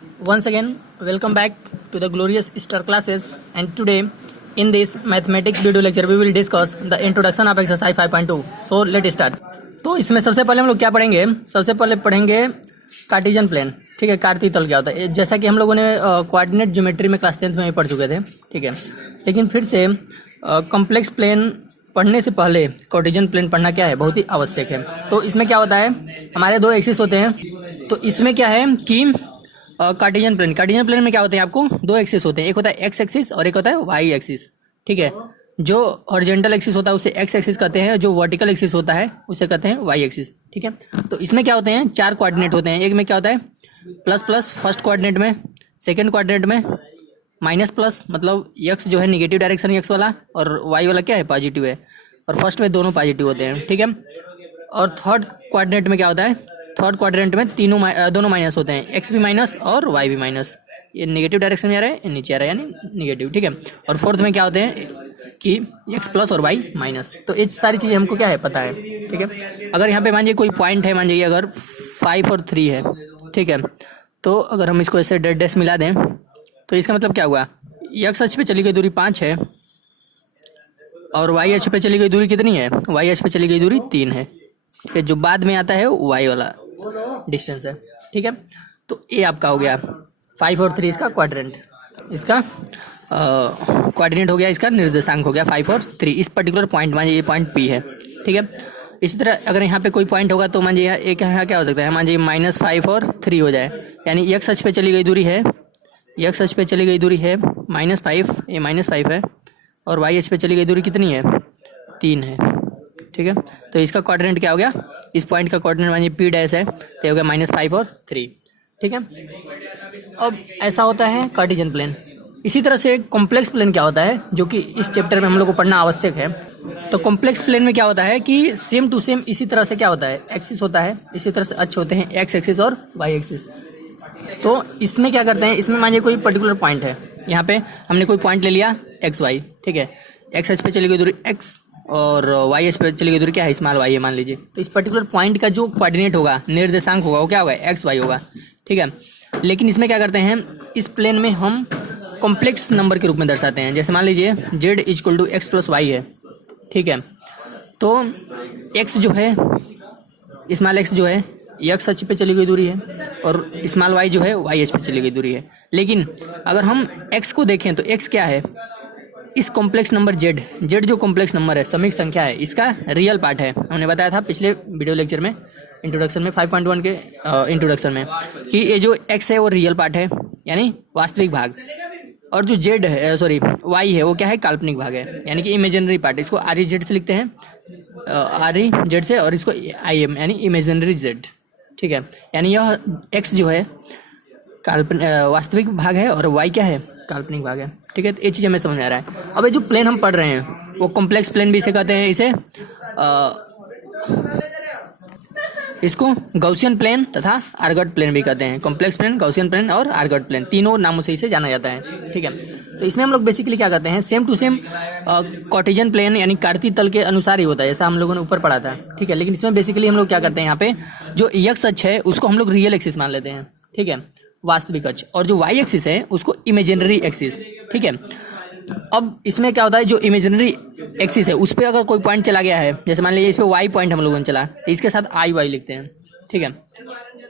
Once again, welcome back to the glorious Star classes. And today, in this mathematics video lecture, we will discuss the introduction of exercise 5.2. So let's start. तो इसमें सबसे पहले हम लोग क्या पढ़ेंगे? सबसे पहले पढ़ेंगे कार्टेशियन प्लेन. ठीक है, कार्तीय तल क्या होता है. जैसा कि हम लोगों ने कोऑर्डिनेट ज्योमेट्री में क्लास 10th में ही पढ़ चुके थे. ठीक है, लेकिन फिर से कॉम्प्लेक्स प्लेन पढ़ने से पहले कार्टेशियन प्लेन पढ़ना क्या है, बहुत ही आवश्यक है. तो इसमें क्या होता है, हमारे दो एक्सिस होते हैं. तो इसमें क्या है कि कार्टेशियन प्लेन में क्या होते हैं, आपको दो एक्सिस होते हैं. एक होता है एक्स एक्सिस और एक होता है वाई एक्सिस. ठीक है, जो हॉरिजॉन्टल एक्सिस होता है उसे एक्स एक्सिस कहते हैं, जो वर्टिकल एक्सिस होता है उसे कहते हैं वाई एक्सिस. ठीक है, तो इसमें क्या होते हैं, चार कोऑर्डिनेट होते हैं. एक में क्या होता है प्लस प्लस फर्स्ट कोऑर्डिनेट में, सेकंड कोऑर्डिनेट में माइनस प्लस, मतलब एक्स जो है निगेटिव डायरेक्शन एक्स वाला और वाई वाला क्या है पॉजिटिव है, और फर्स्ट में दोनों पॉजिटिव होते हैं. ठीक है, और थर्ड कोऑर्डिनेट में क्या होता है, थर्ड क्वाड्रेंट में दोनों माइनस होते हैं, एक्स भी माइनस और वाई भी माइनस. ये नेगेटिव डायरेक्शन में आ रहा है, ये नीचे आ रहा है यानी नेगेटिव. ठीक है, और फोर्थ में क्या होते हैं कि एक्स प्लस और वाई माइनस. तो ये सारी चीज़ें हमको क्या है पता है. ठीक है, अगर यहाँ पे मान लीजिए कोई पॉइंट है, मान लीजिए अगर 5 और 3 है. ठीक है, तो अगर हम इसको ऐसे डेड डैश मिला दें तो इसका मतलब क्या हुआ, एक्स अक्ष पे चली गई दूरी 5 है और वाई अक्ष पे चली गई दूरी कितनी है, वाई अक्ष पे चली गई दूरी 3 है. ठीक है, जो बाद में आता है वाई वाला डिस्टेंस है. ठीक है, तो ये आपका हो गया 5 और 3 इसका क्वाड्रेंट, इसका कोऑर्डिनेट हो गया, इसका निर्देशांक हो गया 5 और 3 इस पर्टिकुलर पॉइंट. मान लीजिए ये पॉइंट पी है. ठीक है, इसी तरह अगर यहाँ पे कोई पॉइंट होगा तो मान लीजिए एक यहाँ क्या हो सकता है, मान लीजिए -5 और 3 हो जाए, यानी एक्स अक्ष पे चली गई दूरी है, एक्स अक्ष पे चली गई दूरी है -5, ये -5 है, और वाई अक्ष पे चली गई दूरी कितनी है, 3 है. ठीक है, तो इसका कोऑर्डिनेट क्या हो गया, इस पॉइंट का कोऑर्डिनेट मान लीजिए पी डैश है, तो ये हो गया -5 और 3. ठीक है, अब ऐसा होता है कार्टेशियन प्लेन. इसी तरह से कॉम्प्लेक्स प्लेन क्या होता है, जो कि इस चैप्टर में हम लोग को पढ़ना आवश्यक है. तो कॉम्प्लेक्स प्लेन में क्या होता है कि सेम टू सेम इसी तरह से क्या होता है, एक्सिस होता है, इसी तरह से अक्ष होते हैं, एक्स एक्सिस और वाई एक्सिस. तो इसमें क्या करते हैं, इसमें मान लीजिए कोई पर्टिकुलर पॉइंट है, यहाँ पे हमने कोई पॉइंट ले लिया एक्स वाई. ठीक है, एक्स अक्ष पे चली गई दूरी एक्स और वाई अक्ष पे चली गई दूरी क्या है, स्मॉल वाई है मान लीजिए. तो इस पर्टिकुलर पॉइंट का जो कोऑर्डिनेट होगा, निर्देशांक होगा, वो क्या होगा, एक्स वाई होगा. ठीक है, लेकिन इसमें क्या करते हैं, इस प्लेन में हम कॉम्प्लेक्स नंबर के रूप में दर्शाते हैं. जैसे मान लीजिए Z equal to x plus Y है. ठीक है, तो एक्स जो है, स्मॉल एक्स जो है एक्स अक्ष पे चली गई दूरी है और स्मॉल वाई जो है वाई अक्ष पे चली गई दूरी है. लेकिन अगर हम एक्स को देखें तो एक्स क्या है, इस कॉम्प्लेक्स नंबर जेड जो कॉम्प्लेक्स नंबर है, समीक संख्या है, इसका रियल पार्ट है. हमने बताया था पिछले वीडियो लेक्चर में, इंट्रोडक्शन में 5.1 के इंट्रोडक्शन में, कि ये जो एक्स है वो रियल पार्ट है यानी वास्तविक भाग, और जो जेड है सॉरी वाई है वो क्या है, काल्पनिक भाग है यानी कि इमेजिनरी पार्ट. इसको आर ई जेड से लिखते हैं, आर ई जेड से, और इसको आई एम यानी इमेजिनरी जेड. ठीक है, यानी यह एक्स जो है वास्तविक भाग है और वाई क्या है, काल्पनिक भाग है. ठीक है, तो ये चीज़ हमें समझ में आ रहा है. अब ये जो प्लेन हम पढ़ रहे हैं वो कॉम्प्लेक्स प्लेन भी इसे कहते हैं, इसे इसको गॉसियन प्लेन तथा आर्गट प्लेन भी कहते हैं. कॉम्प्लेक्स प्लेन, गॉसियन प्लेन और आर्गट प्लेन, तीनों नामों से इसे जाना जाता है. ठीक है, तो इसमें हम लोग बेसिकली क्या करते हैं, same to same Cartesian plane यानी कार्तीय तल के अनुसार ही होता है, जैसा हम लोगों ने ऊपर पढ़ा था. ठीक है, लेकिन इसमें बेसिकली हम लोग क्या करते हैं, यहाँ पे जो एक्स अक्ष है उसको हम लोग रियल एक्सिस मान लेते हैं. ठीक है, वास्तविक अक्ष, और जो वाई एक्सिस है उसको इमेजिनरी एक्सिस. ठीक है, अब इसमें क्या होता है, जो इमेजिनरी एक्सिस है उस पर अगर कोई पॉइंट चला गया है, जैसे मान लीजिए इस पे वाई पॉइंट हम लोगों ने चला, तो इसके साथ आई वाई लिखते हैं. ठीक है,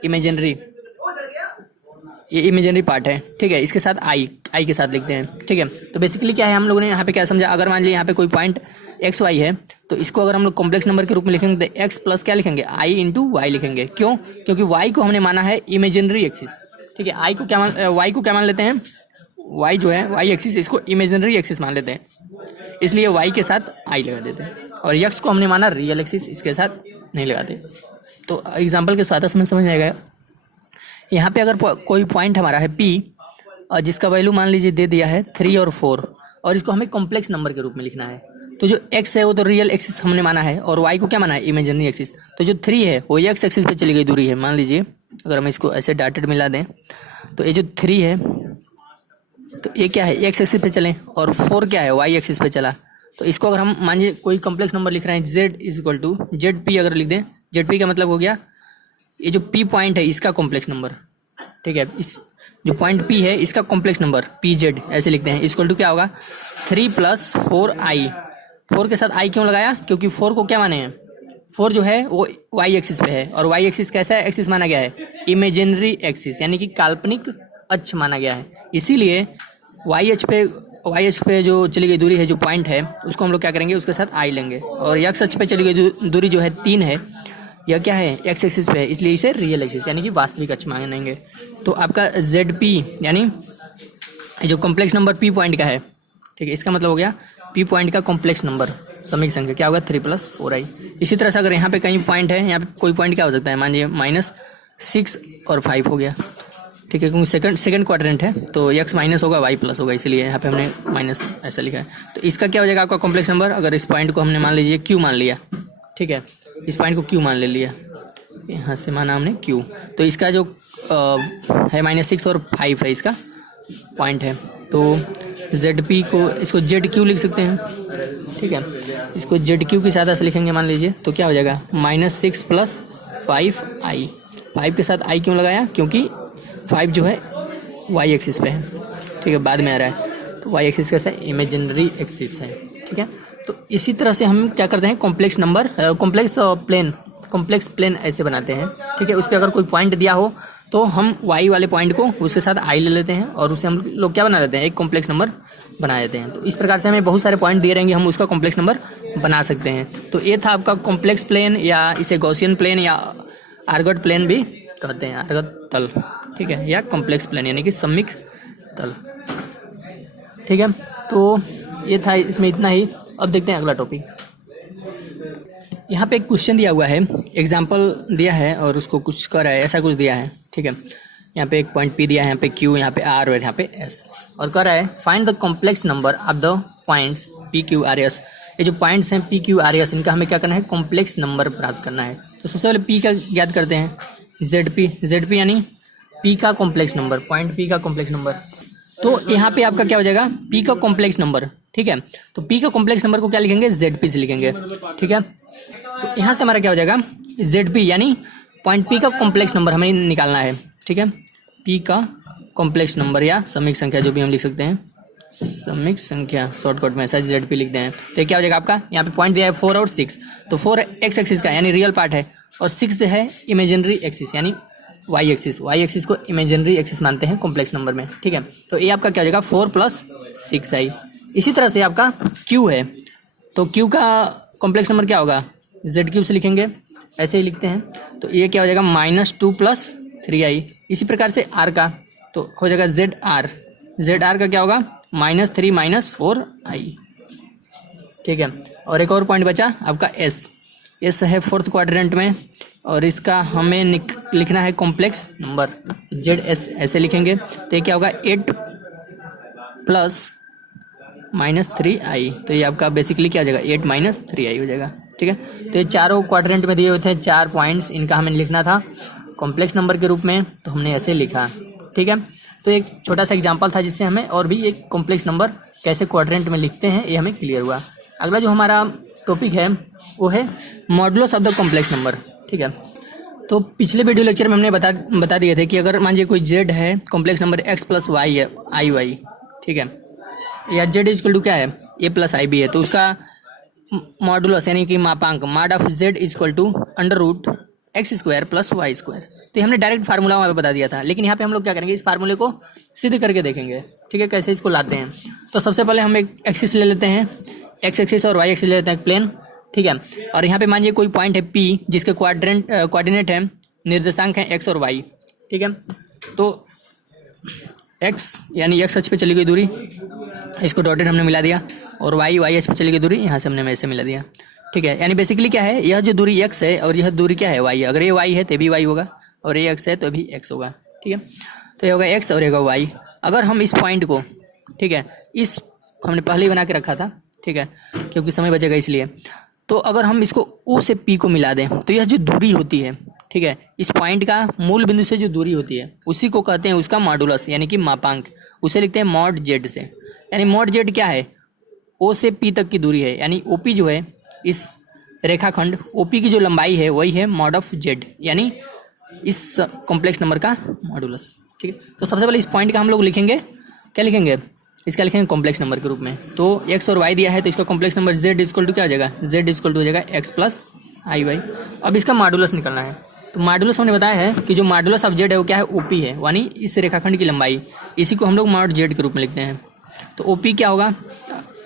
इमेजिनरी, ये इमेजिनरी पार्ट है. ठीक है, इसके साथ आई के साथ लिखते हैं. ठीक है, तो बेसिकली क्या है, हम लोगों ने यहाँ पे क्या समझा, अगर मान लीजिए यहाँ पे कोई पॉइंट एक्स वाई है तो इसको अगर हम लोग कॉम्प्लेक्स नंबर के रूप में लिखेंगे तो एक्स प्लस क्या लिखेंगे, आई इंटू वाई लिखेंगे. क्यों, क्योंकि वाई को हमने माना है इमेजिनरी एक्सिस. ठीक है, वाई को क्या मान लेते हैं, वाई जो है वाई एक्सिस, इसको इमेजिनरी एक्सिस मान लेते हैं, इसलिए वाई के साथ आई लगा देते हैं. और एक्स को हमने माना रियल एक्सिस, इसके साथ नहीं लगाते. तो एग्जांपल के साथ समझ आएगा. यहाँ पे अगर कोई पॉइंट हमारा है पी, और जिसका वैल्यू मान लीजिए दे दिया है 3 और 4, और इसको हमें कॉम्प्लेक्स नंबर के रूप में लिखना है. तो जो एक्स है वो तो रियल एक्सिस हमने माना है, और वाई को क्या माना है, इमेजिनरी एक्सिस. तो जो 3 है वो एक्स एक्सिस पे चली गई दूरी है. मान लीजिए अगर हम इसको ऐसे डॉटेड मिला दें तो ये जो 3 है तो ये क्या है, एक्स एक्सिस पे चलें, और 4 क्या है, वाई एक्सिस पे चला. तो इसको अगर हम मान लीजिए कोई कॉम्प्लेक्स नंबर लिख रहे हैं, Z is equal to Z P अगर लिख दें, जेड पी का मतलब हो गया ये जो पी पॉइंट है इसका कॉम्प्लेक्स नंबर. ठीक है, इस जो पॉइंट P है इसका कॉम्प्लेक्स नंबर PZ ऐसे लिखते हैं, इक्वल टू क्या होगा 3 + 4i। 4 के साथ i क्यों लगाया, क्योंकि 4 को क्या माने हैं, 4 जो है वो y एक्सिस पे है, और y एक्सिस कैसा एक्सिस माना गया है, इमेजिनरी एक्सिस यानी कि काल्पनिक अक्ष माना गया है। इसीलिए y अक्ष पे जो चली गई दूरी है, जो पॉइंट है, उसको हम लोग क्या करेंगे, उसके साथ i लेंगे। और x अक्ष पे चली गई दूरी जो है 3 है, यह क्या है x एक्सिस पे है, इसलिए इसे रियल एक्सिस यानी कि वास्तविक अक्ष मानेंगे। तो आपका ZP यानी जो कॉम्प्लेक्स नंबर P पॉइंट का है, ठीक है, इसका मतलब हो गया P पॉइंट का कॉम्प्लेक्स नंबर समीक संख्या क्या होगा 3 + 4i। इसी तरह से अगर यहाँ पे कहीं पॉइंट है, यहाँ पे कोई पॉइंट क्या हो सकता है, मान लीजिए -6 और 5 हो गया, ठीक है, क्योंकि सेकंड क्वाड्रेंट है तो x माइनस होगा y प्लस होगा, इसलिए यहाँ पे हमने माइनस ऐसा लिखा है। तो इसका क्या हो जाएगा आपका कॉम्प्लेक्स नंबर, अगर इस पॉइंट को हमने मान लीजिए Q मान लिया, ठीक है, इस पॉइंट को Q मान ले लिया, यहाँ से माना हमने Q, तो इसका जो है -6 और 5 है, इसका पॉइंट है, तो ZP को इसको ZQ लिख सकते हैं, ठीक है, इसको ZQ की सहायता से लिखेंगे मान लीजिए, तो क्या हो जाएगा -6 + 5i। 5 के साथ i क्यों लगाया, क्योंकि 5 जो है y एक्सिस पे है, ठीक है, बाद में आ रहा है, तो y एक्सिस कैसा है, इमेजिनरी एक्सिस है, ठीक है। तो इसी तरह से हम क्या करते हैं, कॉम्प्लेक्स प्लेन ऐसे बनाते हैं, ठीक है। उस पर अगर कोई पॉइंट दिया हो तो हम y वाले पॉइंट को उसके साथ i ले लेते हैं, और उसे हम लोग क्या बना लेते हैं, एक कॉम्प्लेक्स नंबर बना देते हैं। तो इस प्रकार से हमें बहुत सारे पॉइंट दिए रहेंगे, हम उसका कॉम्प्लेक्स नंबर बना सकते हैं। तो ये था आपका कॉम्प्लेक्स प्लेन, या इसे गॉसियन प्लेन या आर्गट प्लेन भी कहते हैं, आर्गत तल, ठीक है, या कॉम्प्लेक्स प्लेन यानी कि सम्मिक तल, ठीक है। तो ये था इसमें इतना ही। अब देखते हैं अगला टॉपिक। यहाँ पे एक क्वेश्चन दिया हुआ है, एग्जाम्पल दिया है और उसको कुछ कर रहा है, ऐसा कुछ दिया है, ठीक है। यहाँ पे एक पॉइंट P दिया है, यहाँ पे Q, यहाँ पे R और यहाँ पे S, और कर रहा है find the complex number of the points P Q R S। ये जो पॉइंट्स हैं P Q R S, इनका हमें क्या करना है, कॉम्प्लेक्स नंबर प्राप्त करना है। तो सबसे पहले P का याद करते हैं, ZP यानी P का कॉम्प्लेक्स नंबर, पॉइंट P का कॉम्प्लेक्स नंबर। तो यहाँ पे आपका क्या हो जाएगा, P का कॉम्प्लेक्स नंबर, ठीक है। तो P का कॉम्प्लेक्स नंबर को क्या लिखेंगे, ZP से लिखेंगे, ठीक है। तो यहाँ से हमारा क्या हो जाएगा, ZP यानी पॉइंट P का कॉम्प्लेक्स नंबर हमें निकालना है, ठीक है। P का कॉम्प्लेक्स नंबर या समीक संख्या, जो भी हम लिख सकते हैं, समीक संख्या शॉर्टकट में ऐसा ZP लिखते हैं। तो क्या हो जाएगा आपका, यहाँ पे पॉइंट दिया है 4 और 6, तो 4 x एक्सिस का यानी रियल पार्ट है, और 6 है इमेजिनरी एक्सिस यानी y एक्सिस को इमेजिनरी एक्सिस मानते हैं कॉम्प्लेक्स नंबर में, ठीक है। तो ये आपका क्या हो जाएगा 4 + 6i। इसी तरह से आपका Q है, तो Q का कॉम्प्लेक्स नंबर क्या होगा, ZQ से लिखेंगे, ऐसे ही लिखते हैं। तो ये क्या हो जाएगा -2 + 3i। इसी प्रकार से R का तो हो जाएगा ZR का क्या होगा -3 - 4i, ठीक है। और एक और पॉइंट बचा आपका S है 4th क्वाड्रेंट में, और इसका हमें लिखना है कॉम्प्लेक्स नंबर ZS, ऐसे लिखेंगे। तो ये क्या होगा 8 + -3i। तो ये आपका बेसिकली क्या हो जाएगा 8 - 3i हो जाएगा, ठीक है। तो ये चारों क्वाड्रेंट में दिए हुए थे 4 पॉइंट्स, इनका हमें लिखना था कॉम्प्लेक्स नंबर के रूप में, तो हमने ऐसे लिखा, ठीक है। तो एक छोटा सा एग्जांपल था जिससे हमें और भी एक कॉम्प्लेक्स नंबर कैसे क्वाड्रेंट में लिखते हैं ये हमें क्लियर हुआ। अगला जो हमारा टॉपिक है वो है modulus of the complex number, ठीक है। तो पिछले वीडियो लेक्चर में हमने बता दिए थे कि अगर मान लीजिए कोई Z है, कॉम्प्लेक्स नंबर x + y है, i, ठीक है, या Z = क्या है, a + ib है, तो उसका मॉडुलस यानी कि मापांक mod of Z = √x² + y²। तो हमने डायरेक्ट फार्मूला वहाँ पे बता दिया था, लेकिन यहाँ पे हम लोग क्या करेंगे, इस फार्मूले को सिद्ध करके देखेंगे, ठीक है, कैसे इसको लाते हैं। तो सबसे पहले हम एक एक्सिस ले लेते हैं, x एक्सिस और y एक्सिस ले लेते हैं, प्लेन, ठीक है। और यहाँ पे मान लीजिए कोई पॉइंट है P जिसके कोऑर्डिनेट है, निर्देशांक है x और y, ठीक है। तो x यानी x अक्ष पे चली गई दूरी, इसको डॉटेड हमने मिला दिया, और y अक्ष पे चली गई दूरी, यहाँ से हमने ऐसे मिला दिया, ठीक है। यानी बेसिकली क्या है, यह जो दूरी x है और यह दूरी क्या है y, अगर ये y है तो भी y होगा, और ये x है तो भी x होगा, ठीक है। तो ये होगा x और ये होगा y। अगर हम इस पॉइंट को, ठीक है, इस हमने पहले ही बना के रखा था, ठीक है, क्योंकि समय बचेगा इसलिए। तो अगर हम इसको O से P को मिला दें, तो यह जो दूरी होती है, ठीक है, इस पॉइंट का मूल बिंदु से जो दूरी होती है उसी को कहते हैं उसका मॉडुलस यानी कि मापांक, उसे लिखते हैं मॉड Z से। यानी मॉड Z क्या है, O से P तक की दूरी है, यानी OP जो है, इस रेखाखंड OP की जो लंबाई है वही है मॉड ऑफ Z, यानी इस कॉम्प्लेक्स नंबर का मॉडुलस, ठीक है। तो सबसे पहले इस पॉइंट का हम लोग लिखेंगे, क्या लिखेंगे, इसका लिखेंगे कॉम्प्लेक्स नंबर के रूप में। तो x और y दिया है तो इसका complex number z equal to क्या हो जाएगा, z इक्वल टू हो जाएगा x प्लस आई वाई। अब इसका मॉडुलस निकालना है। तो मॉडुलस हमने बताया है कि जो मॉडुलस ऑफ z है वो क्या है, OP है, यानी इस रेखाखंड की लंबाई, इसी को हम लोग मॉड z के रूप में लिखते हैं। तो OP क्या होगा,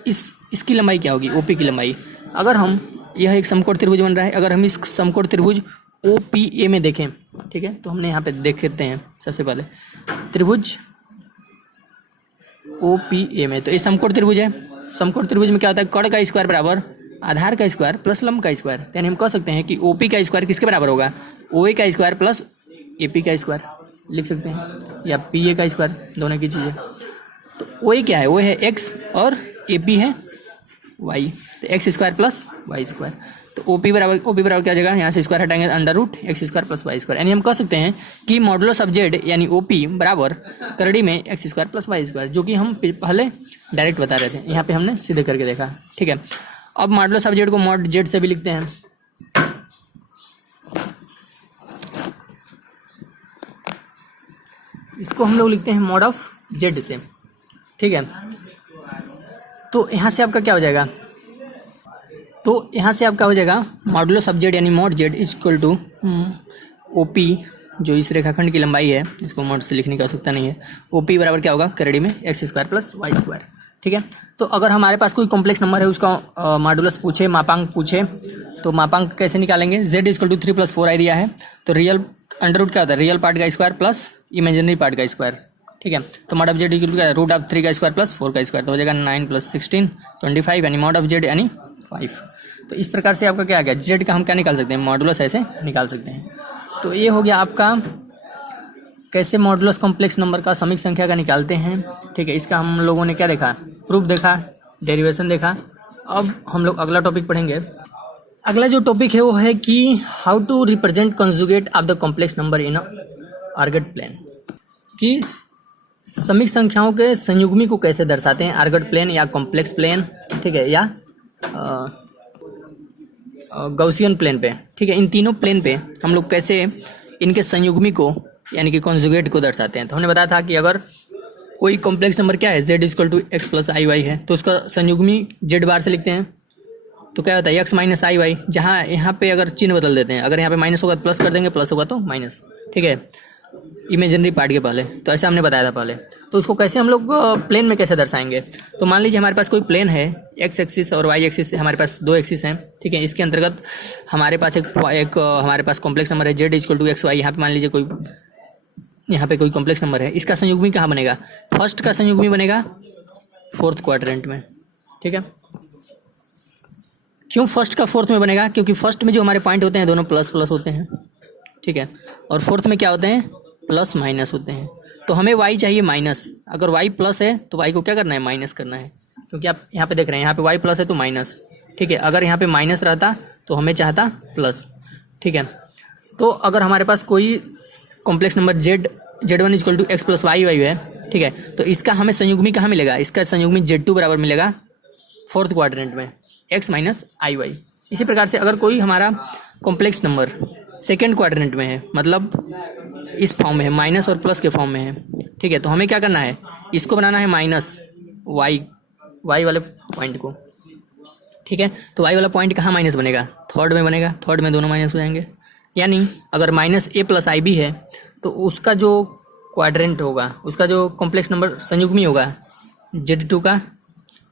इसकी लंबाई क्या होगी, OP की लंबाई। अगर हम, यह एक समकोण त्रिभुज बन रहा है, अगर हम इस समकोण त्रिभुज OPA में देखें, ठीक है, तो हमने यहाँ पे देखते हैं सबसे पहले त्रिभुज OPA में। तो ये समकोण त्रिभुज है। समकोण त्रिभुज में क्या होता है, कर्ण का स्क्वायर बराबर आधार का स्क्वायर प्लस लंब का स्क्वायर, यानी हम कह सकते हैं कि OP का स्क्वायर किसके बराबर होगा, OA का स्क्वायर प्लस AP का स्क्वायर लिख सकते हैं, या PA का स्क्वायर, दोनों की चीज़ें। तो OA क्या है, वो है x और AP है y, तो X square plus Y square. तो OP बराबर क्या हो जाएगा, यहाँ से स्क्वायर हटाएंगे under root X square plus Y square, यानी हम कह सकते हैं कि मॉडुलस ऑफ z यानी OP बराबर करड़ी में x square plus Y square, जो कि हम पहले डायरेक्ट बता रहे थे, यहाँ पे हमने सीधे करके देखा, ठीक है। अब मॉडुलस ऑफ z को मॉड z से भी लिखते हैं। इसको हम लोग लिखते हैं मॉड ऑफ z से, ठीक है। तो यहाँ से आपका क्या हो जाएगा, तो यहाँ से आपका हो जाएगा मॉडुलस ऑफ z यानी mod z equal to OP, जो इस रेखाखंड की लंबाई है, इसको मॉड से लिखने की आवश्यकता नहीं है। OP बराबर क्या होगा, करड़ी में x square plus Y square, ठीक है। तो अगर हमारे पास कोई कॉम्प्लेक्स नंबर है, उसका मॉडुलस पूछे, मापांक पूछे, तो मापांक कैसे निकालेंगे, z इक्वल टू 3 + 4i दिया है, तो रियल अंडर रूट क्या होता है, रियल पार्ट का स्क्वायर प्लस इमेजिनरी पार्ट का स्क्वायर, ठीक है। तो mod of z equal to क्या है, रूट ऑफ 3 का स्क्वायर प्लस 4 का स्क्वायर, तो हो जाएगा 9 + 16 25, यानी मॉड ऑफ z यानी 5। तो इस प्रकार से आपका क्या आ गया, z का हम क्या निकाल सकते हैं, मॉडुलस ऐसे निकाल सकते हैं। तो ये हो गया आपका कैसे मॉडुलस कॉम्प्लेक्स नंबर का समीक संख्या का निकालते हैं, ठीक है। इसका हम लोगों ने क्या देखा, प्रूफ देखा, डेरिवेशन देखा। अब हम लोग अगला टॉपिक पढ़ेंगे। अगला जो टॉपिक है वो है कि how to represent conjugate of the complex number in Argand plane, कि समीक संख्याओं के संयुग्मी को कैसे दर्शाते हैं, आर्गट प्लेन या कॉम्प्लेक्स प्लेन, ठीक है, या गॉसियन प्लेन पे, ठीक है। इन तीनों प्लेन पे हम लोग कैसे इनके संयुग्मी को यानी कि कॉन्जुगेट को दर्शाते हैं। तो हमने बताया था कि अगर कोई कॉम्प्लेक्स नंबर क्या है, z equal to x plus I Y है, तो उसका संयुग्मी z बार से लिखते हैं। तो क्या होता है, x माइनस आई वाई, जहाँ यहाँ पे अगर चिन्ह बदल देते हैं, अगर यहाँ पे माइनस होगा तो प्लस कर देंगे, प्लस होगा तो माइनस, ठीक है, इमेजिनरी पार्ट के पहले। तो ऐसे हमने बताया था पहले। तो उसको कैसे हम लोग प्लेन में कैसे दर्शाएंगे, तो मान लीजिए हमारे पास कोई प्लेन है, एक्स एक्सिस और वाई एक्सिस, हमारे पास दो एक्सिस हैं, ठीक है। इसके अंतर्गत हमारे पास एक हमारे पास कॉम्प्लेक्स नंबर है z equal to x y. यहाँ पे मान लीजिए कोई, यहाँ पे कोई कॉम्प्लेक्स नंबर है, इसका संयुग्मी कहाँ बनेगा, फर्स्ट का संयुग्मी बनेगा फोर्थ क्वाड्रेंट में, ठीक है। क्यों फर्स्ट का फोर्थ में बनेगा, क्योंकि फर्स्ट में जो हमारे पॉइंट होते हैं दोनों प्लस प्लस होते हैं, ठीक है, और फोर्थ में क्या होते हैं, प्लस माइनस होते हैं। तो हमें y चाहिए माइनस, अगर y प्लस है तो y को क्या करना है, माइनस करना है, क्योंकि आप यहाँ पे देख रहे हैं यहाँ पे y प्लस है तो माइनस, ठीक है। अगर यहाँ पे माइनस रहता तो हमें चाहता प्लस, ठीक है। तो अगर हमारे पास कोई complex number z1 equal to x plus Y y है, ठीक है, तो इसका हमें संयुग्मी कहाँ मिलेगा, इसका संयुग्मी z2 बराबर मिलेगा फोर्थ क्वाड्रेंट में x माइनस आई वाई। इसी प्रकार से अगर कोई हमारा कॉम्प्लेक्स नंबर सेकेंड क्वाड्रेंट में है, मतलब इस फॉर्म में है, माइनस और प्लस के फॉर्म में है, ठीक है, तो हमें क्या करना है, इसको बनाना है माइनस वाई वाले पॉइंट को, ठीक है। तो वाई वाला पॉइंट कहाँ माइनस बनेगा, थर्ड में बनेगा, थर्ड में दोनों माइनस हो जाएंगे। यानी अगर माइनस ए प्लस आई बी है तो उसका जो क्वाड्रेंट होगा, उसका जो कॉम्प्लेक्स नंबर संयुग्मी होगा z2 का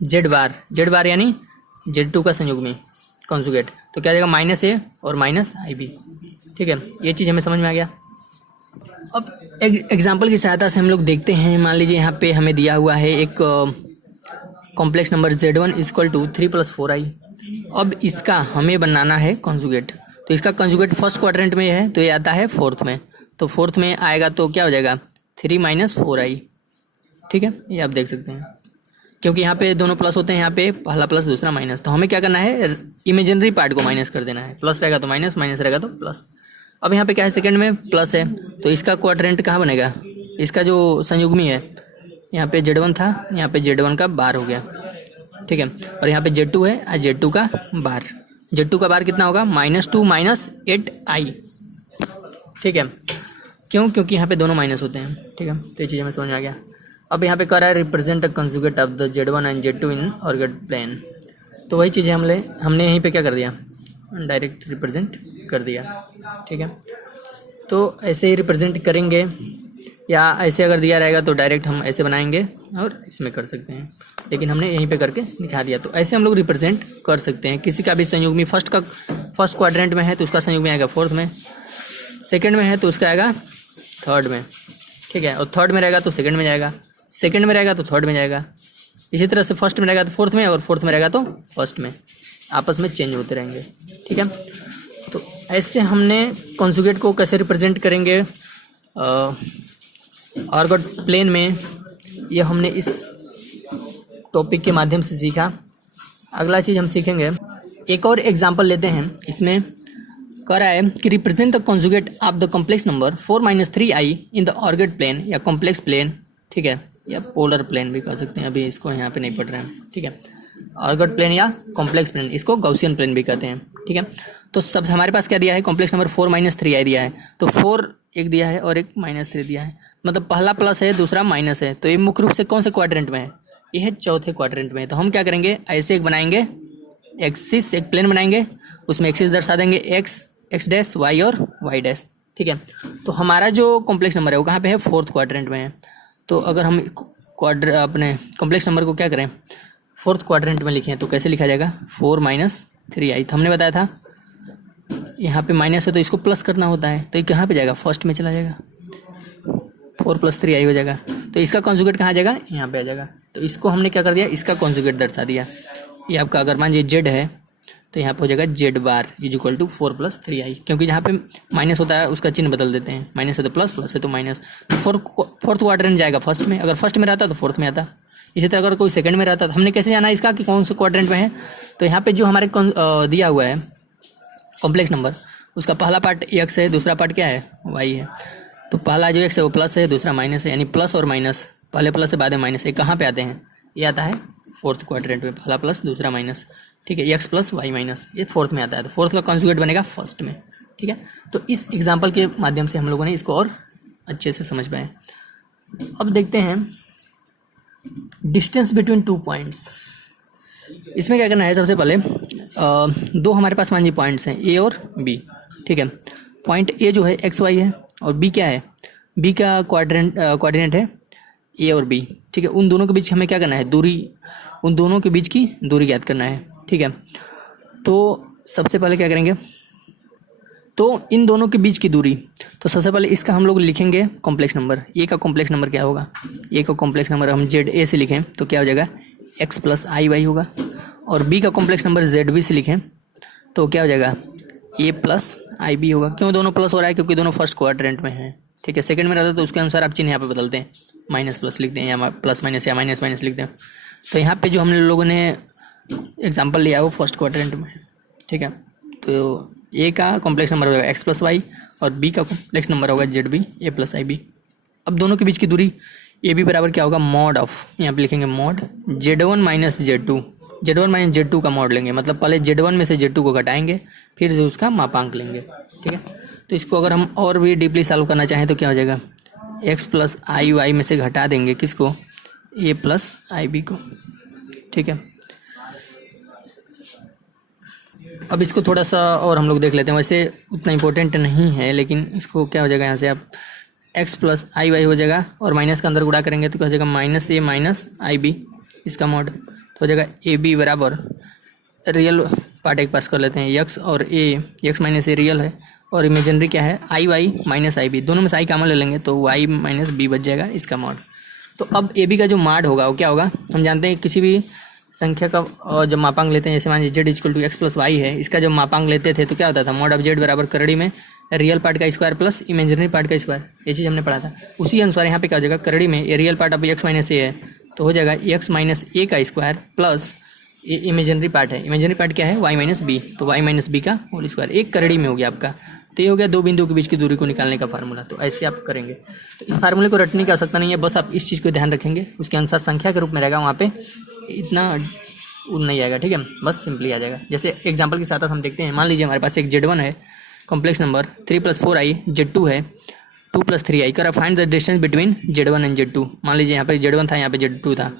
z बार यानी z2 का संयुग्मी कॉन्जुगेट, तो क्या जाएगा माइनस ए और माइनस आई बी, ठीक है। ये चीज़ हमें समझ में आ गया। अब एक एग्जाम्पल की सहायता से हम लोग देखते हैं। मान लीजिए यहाँ पे हमें दिया हुआ है एक complex number z1 equal to 3 + 4i। अब इसका हमें बनाना है कॉन्जुगेट, तो इसका कॉन्जुगेट फर्स्ट क्वाड्रेंट में है तो ये आता है फोर्थ में, तो फोर्थ में आएगा तो क्या हो जाएगा 3 - 4i, ठीक है। ये आप देख सकते हैं, क्योंकि यहाँ पे दोनों प्लस होते हैं, यहाँ पे पहला प्लस दूसरा माइनस, तो हमें क्या करना है, इमेजिनरी पार्ट को माइनस कर देना है, प्लस रहेगा तो माइनस, माइनस रहेगा तो प्लस। अब यहाँ पे क्या है, सेकंड में प्लस है तो इसका क्वाड्रेंट कहाँ बनेगा, इसका जो संयुग्मी है यहाँ पे z1 था, यहाँ पे z1 का बार हो गया, ठीक है, और यहाँ पे z2 है और z2 का बार, z2 का बार कितना होगा -2 - 8i, ठीक है। क्यों? क्योंकि यहाँ पे दोनों माइनस होते हैं, ठीक है। तो ये चीज़ हमें समझ में आ गया। अब यहाँ पे कह रहा है represent a conjugate of the Z1 and Z2 in orbit plane. तो वही चीज़ें हमने यहीं पे क्या कर दिया, डायरेक्ट रिप्रेजेंट कर दिया, ठीक है। तो ऐसे ही रिप्रेजेंट करेंगे, या ऐसे अगर दिया रहेगा तो डायरेक्ट हम ऐसे बनाएंगे और इसमें कर सकते हैं, लेकिन हमने यहीं पे करके दिखा दिया। तो ऐसे हम लोग रिप्रेजेंट कर सकते हैं। किसी का भी संयुग्मी फर्स्ट क्वाड्रेंट में है तो उसका संयुग्मी आएगा फोर्थ में, सेकंड में है तो उसका आएगा थर्ड में, ठीक है। और थर्ड में रहेगा तो सेकंड में जाएगा, सेकंड में रहेगा तो थर्ड में जाएगा। इसी तरह से फर्स्ट में रहेगा तो फोर्थ में, और फोर्थ में रहेगा तो फर्स्ट में, आपस में चेंज होते रहेंगे, ठीक है। तो ऐसे हमने कॉन्जुगेट को कैसे रिप्रेजेंट करेंगे ऑर्बिट प्लेन में, ये हमने इस टॉपिक के माध्यम से सीखा। अगला चीज़ हम सीखेंगे, एक और एग्जांपल लेते हैं। इसमें कह रहा है कि represent the conjugate of the complex number 4 - 3i in the orbit plane या कॉम्प्लेक्स प्लेन, ठीक है, या पोलर प्लेन भी कह सकते हैं, अभी इसको यहाँ पे नहीं पढ़ रहे हैं, ठीक है। ऑर्बिट प्लेन या कॉम्प्लेक्स प्लेन, इसको गॉसियन प्लेन भी कहते हैं, ठीक है। तो सब हमारे पास क्या दिया है, कॉम्प्लेक्स नंबर 4 - 3i दिया है। तो 4 एक दिया है और एक -3 दिया है, मतलब पहला प्लस है दूसरा माइनस है। तो ये मुख्य रूप से कौन से क्वाड्रेंट में है, ये है चौथे क्वाड्रेंट में। तो हम क्या करेंगे, ऐसे एक बनाएंगे एक्सिस, एक प्लेन बनाएंगे, उसमें एक्सिस दर्शा देंगे एक्स डैश वाई और वाई डैश, ठीक है। तो हमारा जो कॉम्प्लेक्स नंबर है वो कहाँ पे है, फोर्थ क्वाड्रेंट में है। तो अगर हम अपने कॉम्प्लेक्स नंबर को क्या करें, फोर्थ क्वाड्रेंट में लिखें तो कैसे लिखा जाएगा, 4 - 3i। तो हमने बताया था यहाँ पे माइनस है तो इसको प्लस करना होता है, तो ये कहाँ पे जाएगा, फर्स्ट में चला जाएगा, 4 + 3i हो जाएगा। तो इसका कॉन्जुगेट कहाँ जाएगा, यहाँ पे आ जाएगा। तो इसको हमने क्या कर दिया, इसका कॉन्जुगेट दर्शा दिया। ये आपका अगर मान लीजिए जेड है तो यहाँ पे हो जाएगा z bar is equal to 4 + 3i, क्योंकि जहाँ पे माइनस होता है उसका चिन्ह बदल देते हैं, माइनस है तो प्लस, प्लस है तो माइनस। तो फोर्थ क्वाड्रेंट जाएगा फर्स्ट में, अगर फर्स्ट में रहता तो फोर्थ में आता। इसी तरह अगर कोई सेकंड में रहता तो हमने कैसे जाना इसका कि कौन से क्वाड्रेंट में है। तो यहाँ पे जो हमारे दिया हुआ है कॉम्प्लेक्स नंबर, उसका पहला पार्ट x है, दूसरा पार्ट क्या है, y है। तो पहला जो x है वो प्लस है, दूसरा माइनस है, यानी प्लस और माइनस, पहले प्लस है बाद में माइनस, ये कहाँ पे आते हैं, ये आता है फोर्थ क्वाड्रेंट में, पहला प्लस दूसरा माइनस, ठीक है। x + y - ये फोर्थ में आता है, तो फोर्थ का कॉन्जुगेट बनेगा फर्स्ट में, ठीक है। तो इस एग्जाम्पल के माध्यम से हम लोगों ने इसको और अच्छे से समझ पाए। अब देखते हैं डिस्टेंस बिटवीन 2 पॉइंट्स। इसमें क्या करना है, सबसे पहले दो हमारे पास मान लीजिए पॉइंट्स हैं ए और बी, ठीक है। पॉइंट ए जो है XY है और बी क्या है, बी का कोऑर्डिनेट है ए और बी, ठीक है। उन दोनों के बीच हमें क्या करना है, दूरी, उन दोनों के बीच की दूरी ज्ञात करना है, ठीक है। तो सबसे पहले क्या करेंगे, तो इन दोनों के बीच की दूरी, तो सबसे पहले इसका हम लोग लिखेंगे कॉम्प्लेक्स नंबर। ए का कॉम्प्लेक्स नंबर क्या होगा, ए का कॉम्प्लेक्स नंबर हम ZA से लिखें तो क्या हो जाएगा, x + iy होगा। और बी का कॉम्प्लेक्स नंबर ZB से लिखें तो क्या हो जाएगा, a + ib होगा। क्यों दोनों प्लस हो रहा है, क्योंकि दोनों फर्स्ट क्वाड्रेंट में है, ठीक है। सेकंड में रहता है तो उसके अनुसार आप चिन्ह यहाँ पे बदलते हैं, माइनस प्लस लिखते हैं या प्लस माइनस या माइनस माइनस लिखते हैं। तो यहाँ पे जो हम लोगों ने एग्जाम्पल लिया है वो फर्स्ट क्वाड्रेंट में है, ठीक है। तो ए का कॉम्प्लेक्स नंबर होगा x + y और बी का कॉम्प्लेक्स नंबर होगा ZB a + ib। अब दोनों के बीच की दूरी ए बी बराबर क्या होगा, मॉड ऑफ, यहाँ पे लिखेंगे mod Z1 - Z2, Z1 - Z2 का मॉड लेंगे, मतलब पहले Z1 में से Z2 को घटाएंगे फिर से उसका मापांक लेंगे, ठीक है। तो इसको अगर हम और भी डीपली सॉल्व करना चाहें तो क्या हो जाएगा, x + iy में से घटा देंगे किसको, a + ib को, ठीक है। अब इसको थोड़ा सा और हम लोग देख लेते हैं, वैसे उतना इम्पोर्टेंट नहीं है, लेकिन इसको क्या हो जाएगा, यहाँ से आप x + iy हो जाएगा और माइनस का अंदर गुणा करेंगे तो क्या हो जाएगा, -a - ib, इसका मॉड तो हो जाएगा ab बराबर, रियल पार्ट एक पास कर लेते हैं, x और a, x - a रियल है और इमेजिनरी क्या है, iy - ib, दोनों में से i कॉमन ले लेंगे तो y - b बच जाएगा, इसका मॉड। तो अब ab का जो मॉड होगा वो क्या होगा, हम जानते हैं किसी भी संख्या का जब मापांक लेते हैं, जैसे मान लीजिए z = x + y है, इसका जब मापांक लेते थे तो क्या होता था, मॉड ऑफ z बराबर करड़ी में रियल पार्ट का स्क्वायर प्लस इमेजिनरी पार्ट का स्क्वायर, ये चीज़ हमने पढ़ा था। उसी अनुसार यहाँ पे क्या हो जाएगा, करड़ी में ये रियल पार्ट अब x - a है तो हो जाएगा x - a का स्क्वायर प्लस ये इमेजिनरी पार्ट है, इमेजिनरी पार्ट क्या है, y - b, तो y - b का होल स्क्वायर, एक करड़ी में हो गया आपका। तो ये हो गया दो बिंदुओं के बीच की दूरी को निकालने का फार्मूला। तो ऐसे आप करेंगे, तो इस फार्मूले को रटने की आवश्यकता नहीं है, बस आप इस चीज़ को ध्यान रखेंगे, उसके अनुसार संख्या के रूप में रहेगा, वहाँ पे इतना नहीं आएगा, ठीक है, बस सिंपली आ जाएगा। जैसे एग्जांपल के साथ हम देखते हैं, मान लीजिए हमारे पास एक Z1 है, कॉम्प्लेक्स नंबर 3 + 4i, Z2 है 2 + 3i कर find the distance between Z1 and Z2। मान लीजिए यहाँ पे Z1 था, यहाँ पे Z2 था,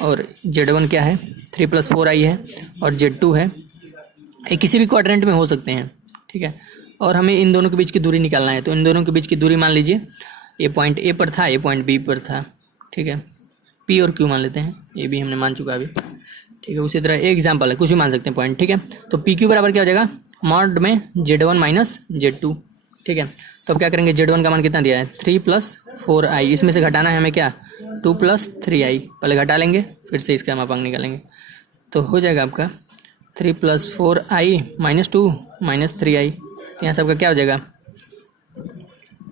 और Z1 क्या है 3 + 4i है, और Z2 है, ये किसी भी क्वाड्रेंट में हो सकते हैं, ठीक है। और हमें इन दोनों के बीच की दूरी निकालना है, तो इन दोनों के बीच की दूरी मान लीजिए ये पॉइंट ए पर था, ये पॉइंट बी पर था, ठीक है। पी और क्यू मान लेते हैं, ये भी हमने मान चुका अभी, ठीक है। उसी तरह एक एग्जाम्पल है, कुछ भी मान सकते हैं पॉइंट, ठीक है। तो पी क्यू बराबर क्या हो जाएगा मॉड में Z1 - Z2, ठीक है। तो अब क्या करेंगे, Z1 का मान कितना दिया है 3 + 4i, इसमें से घटाना है हमें क्या 2 + 3i, पहले घटा लेंगे फिर से इसका मापांक निकालेंगे, तो हो जाएगा आपका 3 + 4i - 2 - 3i। तो यहाँ सबका क्या हो जाएगा,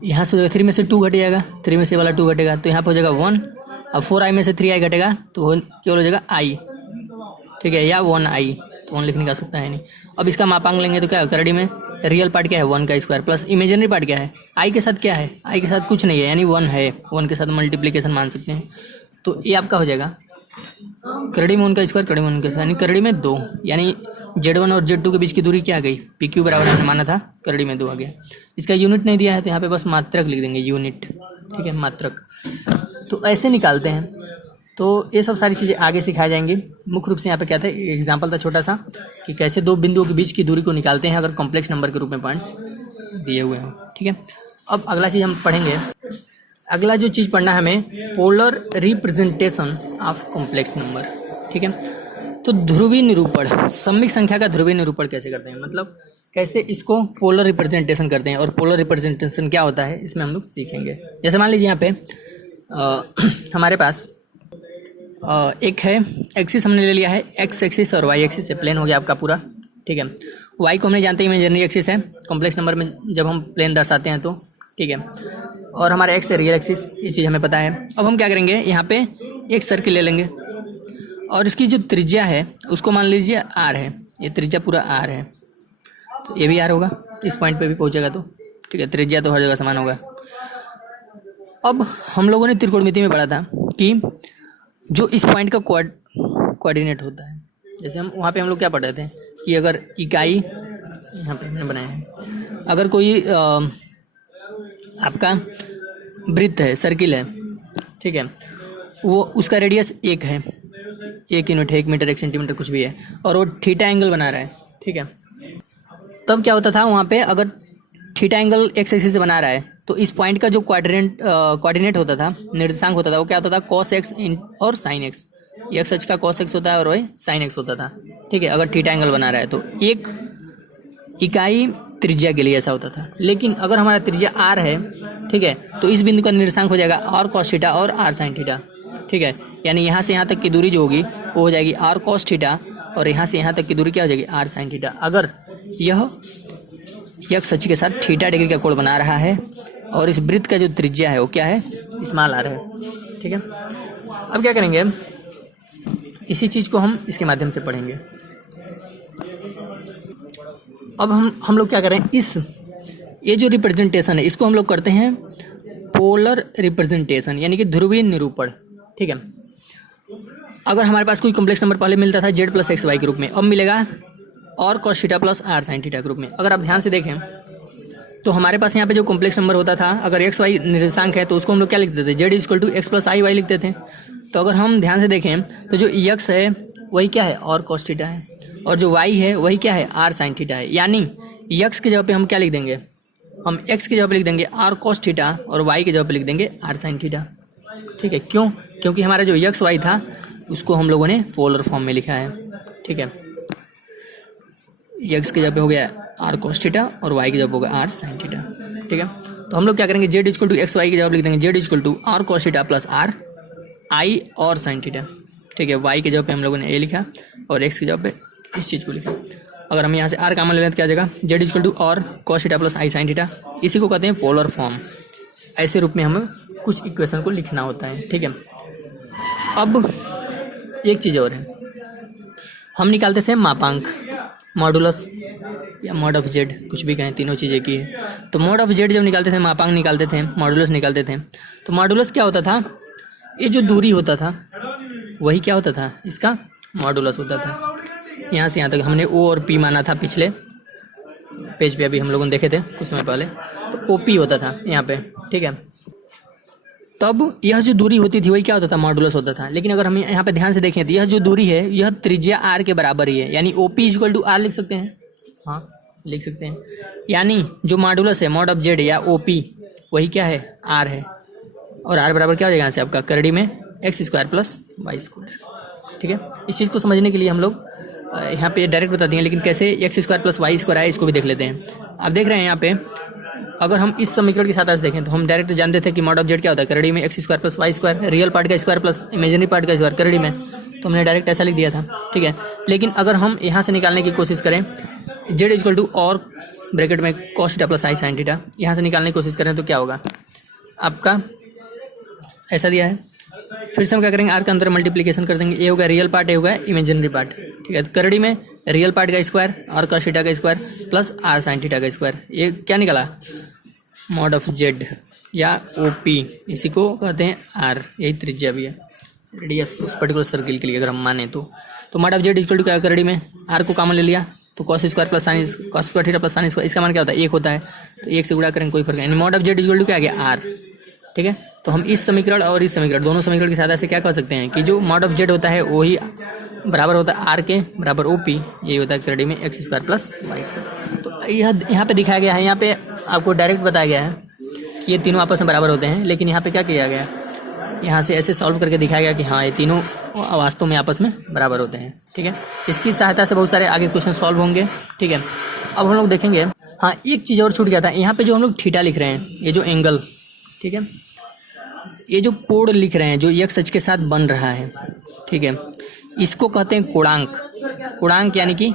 यहाँ से 3 में से 2 घट जाएगा, 3 में से वाला 2 घटेगा, तो यहाँ पर हो जाएगा 1। अब 4i में से 3i घटेगा तो केवल हो जाएगा i, ठीक है, या 1i, तो 1 लिखने का सकता है नहीं। अब इसका मापांक लेंगे तो क्या है, करड़ी में रियल पार्ट क्या है 1 का स्क्वायर, प्लस इमेजिनरी पार्ट क्या है i के साथ क्या है, i के साथ कुछ नहीं है, यानी 1 है, 1 के साथ मल्टीप्लीकेशन मान सकते हैं। तो ये आपका हो जाएगा करड़ी में 1 का स्क्वायर, करड़ी में 1 का स्क्वायर, यानी करड़ी में 2, यानी Z1 और Z2 के बीच की दूरी क्या आ गई, PQ बराबर हमने माना था, करड़ी में 2 आ गया। इसका यूनिट नहीं दिया है तो यहाँ पे बस मात्रक लिख देंगे, यूनिट, ठीक है, मात्रक। तो ऐसे निकालते हैं। तो ये सब सारी चीज़ें आगे सिखाई जाएंगी। मुख्य रूप से यहाँ पे क्या था, एग्जाम्पल था छोटा सा कि कैसे दो बिंदुओं के बीच की दूरी को निकालते हैं अगर कॉम्प्लेक्स नंबर के रूप में पॉइंट्स दिए हुए हैं, ठीक है। अब अगला चीज़ हम पढ़ेंगे, अगला जो चीज़ पढ़ना है हमें polar representation of complex number, ठीक है। तो ध्रुवीय निरूपण, सम्मिक संख्या का ध्रुवीय निरूपण कैसे करते हैं, मतलब कैसे इसको पोलर रिप्रेजेंटेशन करते हैं, और पोलर रिप्रेजेंटेशन क्या होता है इसमें हम लोग सीखेंगे। जैसे मान लीजिए यहाँ पे हमारे पास एक है एक्सिस हमने ले लिया है, एक्स एक्सिस और वाई एक्सिस से प्लेन हो गया आपका पूरा, ठीक है। वाई को हमने जानते हैं इमेजिनरी एक्सिस है, कॉम्प्लेक्स नंबर में जब हम प्लेन दर्शाते हैं तो, ठीक है। और हमारा एक्स है रियल एक्सिस, ये चीज़ हमें पता है। अब हम क्या करेंगे, यहाँ पे एक सर्किल ले लेंगे और इसकी जो त्रिज्या है उसको मान लीजिए आर है, ये त्रिज्या पूरा आर है, तो ये भी आर होगा, इस पॉइंट पे भी पहुंचेगा तो, ठीक है, त्रिज्या तो हर जगह समान होगा। अब हम लोगों ने त्रिकोणमिति में पढ़ा था कि जो इस पॉइंट का कोऑर्डिनेट होता है, जैसे हम वहाँ पे हम लोग क्या पढ़ रहे थे कि अगर इकाई, यहाँ पे हमने बनाया है, अगर कोई आपका वृत्त है, सर्किल है, ठीक है, वो उसका रेडियस 1 है, 1 यूनिट है, 1 मीटर 1 सेंटीमीटर कुछ भी है, और वो थीटा एंगल बना रहा है, ठीक है। तब क्या होता था वहाँ पे, अगर थीटा एंगल एक्स एक्सिस से बना रहा है तो इस पॉइंट का जो कोऑर्डिनेट होता था, निर्देशांक होता था, वो क्या होता था cos x और sin x, एक्स अक्ष का cos x होता है और वही sin x होता था, ठीक है, अगर थीटा एंगल बना रहा है तो। एक इकाई त्रिज्या के लिए ऐसा होता था। लेकिन अगर हमारा त्रिज्या r है, ठीक है, तो इस बिंदु का निर्देशांक हो जाएगा r cos थीटा और r sin थीटा, ठीक है। यानी यहाँ से यहाँ तक की दूरी जो होगी वो हो जाएगी r cos थीटा, और यहाँ से यहाँ तक की दूरी क्या हो जाएगी r sin थीटा। अगर यह एक्स अक्ष के साथ थीटा डिग्री का कोण बना रहा है और इस वृत्त का जो त्रिज्या है वो क्या है, स्मॉल r है, ठीक है। अब क्या करेंगे, इसी चीज़ को हम इसके माध्यम से पढ़ेंगे। अब हम लोग क्या करें, ये जो रिप्रेजेंटेशन है इसको हम लोग करते हैं पोलर रिप्रेजेंटेशन, यानी कि ध्रुवीय निरूपण, ठीक है। अगर हमारे पास कोई कॉम्प्लेक्स नंबर पहले मिलता था z + xy के रूप में, अब मिलेगा और cos theta + r sin theta के रूप में। अगर आप ध्यान से देखें तो हमारे पास यहाँ पे जो कॉम्प्लेक्स नंबर होता था, अगर एक्स वाई निर्देशांक है तो उसको हम लोग क्या लिखते थे, z = x + i y लिखते थे। तो अगर हम ध्यान से देखें तो जो x है वही क्या है, और cos थीटा है, और जो y है वही क्या है, r sin थीटा है। यानी x की जगह पे हम क्या लिख देंगे, हम x की जगह पे लिख देंगे r cos थीटा, और y की जगह पे लिख देंगे r sin थीटा, ठीक है। क्यों, क्योंकि हमारा जो x y था उसको हम लोगों ने पोलर फॉर्म में लिखा है, ठीक है। x की जगह पे हो गया r cos थीटा और y की जगह होगा r sin थीटा, ठीक है। तो हम लोग क्या करेंगे, z = x y की जगह लिख देंगे z = r cos theta + r i और sin थीटा, ठीक है। y की जगह पे हम लोगों ने a लिखा और x की जगह पे इस चीज़ को लिखा। अगर हम यहाँ से r कॉमन ले लें तो क्या आ जाएगा, z = r cos theta + i sin theta, इसी को कहते हैं पोलर फॉर्म। ऐसे रूप में हमें कुछ इक्वेशन को लिखना होता है, ठीक है। अब एक चीज़ और है, हम निकालते थे मापांक, मॉडुलस या मॉड ऑफ जेड, कुछ भी कहें, तीनों चीज़ें की है। तो मॉड ऑफ जेड जब निकालते थे, मापांक निकालते थे, मॉडुलस निकालते थे, तो मॉडुलस क्या होता था, ये जो दूरी होता था वही क्या होता था, इसका मॉडुलस होता था। यहाँ से यहाँ तक हमने ओ और पी माना था पिछले पेज पे अभी हम लोगों ने देखे थे कुछ समय पहले, तो ओपी होता था यहाँ पे, ठीक है। तब यह जो दूरी होती थी वही क्या होता था, मॉडुलस होता था। लेकिन अगर हम यहाँ पे ध्यान से देखें तो यह जो दूरी है यह त्रिज्या आर के बराबर ही है, यानी ओपी इक्वल टू आर लिख सकते हैं, हाँ लिख सकते हैं। यानी जो मॉडुलस है मॉड ऑफ जेड या ओपी वही क्या है, आर है। और आर बराबर क्या हो जाएगा यहाँ से आपका करड़ी में x square plus Y square, ठीक है। इस चीज़ को समझने के लिए हम लोग यहाँ पे डायरेक्ट बता देंगे, लेकिन कैसे x square plus Y square आए इसको भी देख लेते हैं। आप देख रहे हैं यहाँ पे अगर हम इस समीकरण के साथ आज देखें तो हम डायरेक्ट जानते थे कि मॉड ऑफ जेड क्या होता है, करड़ी में x square plus Y square, real part का स्क्वायर प्लस इमेजिनरी पार्ट का स्क्वायर करड़ी में, तो हमने डायरेक्ट ऐसा लिख दिया था, ठीक है। लेकिन अगर हम यहाँ से निकालने की कोशिश करें जेड इक्वल टू और ब्रैकेट में cos theta plus i sine theta, यहाँ से निकालने की कोशिश करें तो क्या होगा आपका, ऐसा दिया है। फिर से हम क्या करेंगे, आर के अंदर मल्टीप्लिकेशन कर देंगे, ए होगा रियल पार्ट, ए होगा इमेजिनरी पार्ट, ठीक है। करड़ी में रियल पार्ट का स्क्वायर और कॉस थीटा का square plus r sine theta का स्क्वायर, ये क्या निकला, मॉड ऑफ जेड या ओपी, इसी को कहते हैं आर, यही त्रिज्या भी है, रेडियस उस पर्टिकुलर सर्किल के लिए अगर हम माने तो mod of z equal to क्या, करड़ी में आर को कॉमन ले लिया तो cos square plus sine, cos square theta plus sine square, इसका मान क्या होता है, एक होता है, तो एक से गुणा करेंगे कोई फर्क नहीं। Mod of z equal to क्या आ गया, आर, ठीक है। तो हम इस समीकरण और इस समीकरण दोनों समीकरण की सहायता से क्या कह सकते हैं कि जो मॉड ऑफ जेड होता है वही बराबर होता है आर के बराबर ओपी, यही होता है करड़ी में x square plus Y square. तो यह यहाँ पे दिखाया गया है, यहाँ पे आपको डायरेक्ट बताया गया है कि ये तीनों आपस में बराबर होते हैं, लेकिन यहाँ पे क्या किया गया है, यहाँ से ऐसे सॉल्व करके दिखाया गया कि हाँ ये तीनों वास्तव में आपस में बराबर होते हैं, ठीक है। इसकी सहायता से बहुत सारे आगे क्वेश्चन सॉल्व होंगे, ठीक है। अब हम लोग देखेंगे, हाँ एक चीज़ और छूट गया था, यहाँ पे जो हम लोग थीटा लिख रहे हैं, ये जो एंगल, ठीक है, ये जो कोण लिख रहे हैं जो एक्स अक्ष के साथ बन रहा है, ठीक है, इसको कहते हैं कोणांक। कोणांक यानी कि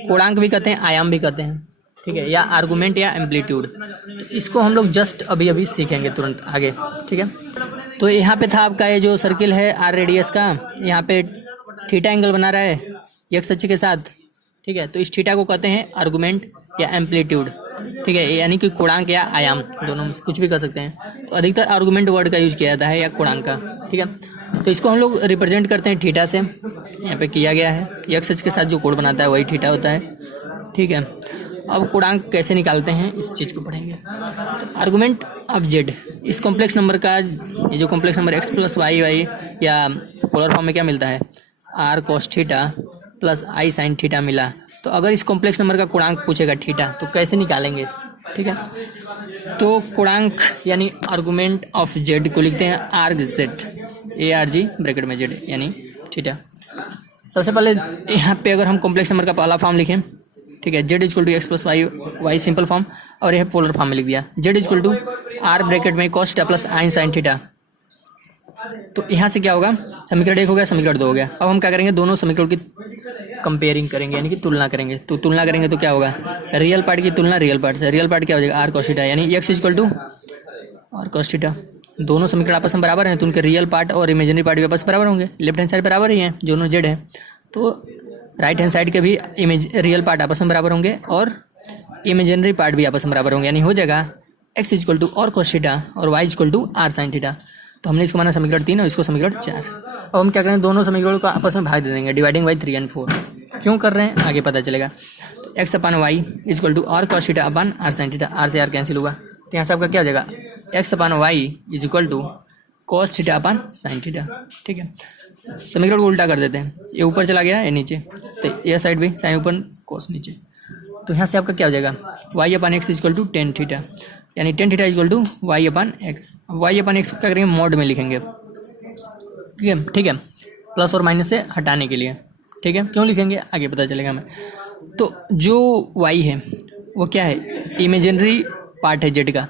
कोणांक भी कहते हैं, आयाम भी कहते हैं, ठीक है, या आर्गुमेंट या एम्पलीट्यूड। तो इसको हम लोग जस्ट अभी अभी सीखेंगे तुरंत आगे, ठीक है। तो यहाँ पे था आपका ये जो सर्किल है आर रेडियस का, यहाँ पे थीटा एंगल बना रहा है एक्स अक्ष के साथ, ठीक है। तो इस थीटा को कहते हैं आर्गुमेंट या एम्पलीट्यूड, ठीक है, यानी कि कोणांक या आयाम, दोनों में कुछ भी कर सकते हैं। तो अधिकतर आर्गुमेंट वर्ड का यूज किया जाता है या कोणांक का, ठीक है। तो इसको हम लोग रिप्रेजेंट करते हैं थीटा से, यहाँ पे किया गया है, एक्स अक्ष के साथ जो कोण बनाता है वही थीटा होता है, ठीक है। अब कोणांक कैसे निकालते हैं इस चीज़ को पढ़ेंगे। तो आर्गुमेंट ऑफ जेड, इस कॉम्प्लेक्स नंबर का, ये जो complex number x plus Y y या पोलर फॉर्म में क्या मिलता है, r cos theta plus i sine theta मिला। तो अगर इस कॉम्प्लेक्स नंबर का कोणांक पूछेगा थीटा तो कैसे निकालेंगे, ठीक है। तो कोणांक यानी आर्गुमेंट ऑफ जेड को लिखते हैं arg Z, A R G bracket में जेड यानी थीटा। सबसे पहले यहाँ पे अगर हम कॉम्प्लेक्स नंबर का पहला फॉर्म लिखें, ठीक है, Z equal to x plus Y, Y simple form, और यह पोलर फॉर्म में लिख दिया, Z equal to R bracket में cos theta plus I sine theta. तो यहाँ से क्या होगा, समीकरण 1 हो गया, समीकरण 2 हो गया। अब हम क्या करेंगे, दोनों समीकरण की कंपेयरिंग करेंगे, यानी कि तुलना करेंगे। तो तुलना करेंगे तो क्या होगा, रियल पार्ट की तुलना रियल पार्ट से, रियल पार्ट क्या हो जाएगा, आर कॉस थीटा, यानी x equal to r cos theta. दोनों समीकरण आपस में बराबर हैं तो उनके रियल पार्ट और इमेजिनरी पार्ट भी आपस में बराबर होंगे, लेफ्ट हैंड साइड बराबर ही हैं, दोनों जेड है, तो राइट हैंड साइड के भी रियल पार्ट आपस में बराबर होंगे और इमेजिनरी पार्ट भी आपस में बराबर होंगे, यानी हो जाएगा एक्स इक्वल टू और कॉस थीटा और y equal to r sine theta. तो हमने इसको माना समीकरण 3 और इसको समीकरण 4। अब हम क्या करें, दोनों समीकरणों को आपस में भाग दे देंगे, डिवाइडिंग बाई 3 और 4। क्यों कर रहे हैं आगे पता चलेगा। तो x upon y equal to r cos theta upon r sine theta, r से आर कैंसिल होगा, तो यहाँ से आपका क्या हो जाएगा, x upon y is equal to cos theta upon sine theta, ठीक है। समीकरण को उल्टा कर देते हैं, ये ऊपर चला गया ये नीचे, तो यह साइड भी साइन ऊपर कॉस नीचे, तो यहाँ से आपका क्या हो जाएगा, Y upon X equal to tan theta, यानी tan theta equal to Y upon X. Y upon X क्या करेंगे, मॉड में लिखेंगे, ठीक है, प्लस और माइनस से हटाने के लिए, ठीक है। क्यों लिखेंगे आगे पता चलेगा हमें। तो जो वाई है वो क्या है, इमेजिनरी पार्ट है जेड का,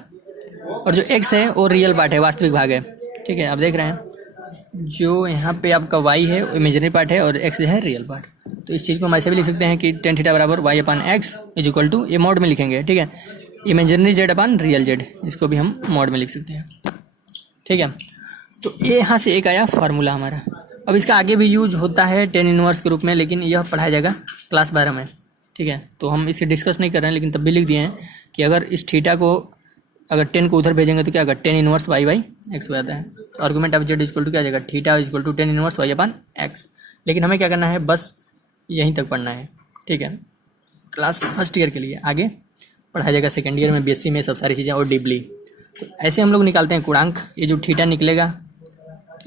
और जो एक्स है वो रियल पार्ट है, वास्तविक भाग है, ठीक है। आप देख रहे हैं जो यहाँ पे आपका वाई है इमेजिनरी पार्ट है और एक्स है रियल पार्ट। तो इस चीज़ को हम ऐसे भी लिख सकते हैं कि टेन थीटा बराबर y upon x is equal to, ये मॉड में लिखेंगे, ठीक है, imaginary z upon real z, इसको भी हम मॉड में लिख सकते हैं, ठीक है। तो ये यहाँ से एक आया फार्मूला हमारा। अब इसका आगे भी यूज होता है टेन इनवर्स के रूप में, लेकिन यह पढ़ाया जाएगा क्लास 12 में, ठीक है। तो हम इसे डिस्कस नहीं कर रहे हैं, लेकिन तब भी लिख दिए हैं कि अगर इस थीटा को अगर 10 को उधर भेजेंगे तो क्या होगा, tan inverse y by x हो जाता है। तो argument of z equal to क्या आ जाएगा, theta equal to tan inverse y upon x. लेकिन हमें क्या करना है, बस यहीं तक पढ़ना है, ठीक है। क्लास फर्स्ट ईयर के लिए, आगे पढ़ाया जाएगा सेकेंड ईयर में बीएससी में सब सारी चीज़ें और डीपली। तो ऐसे हम लोग निकालते हैं गुणांक। ये जो थीटा निकलेगा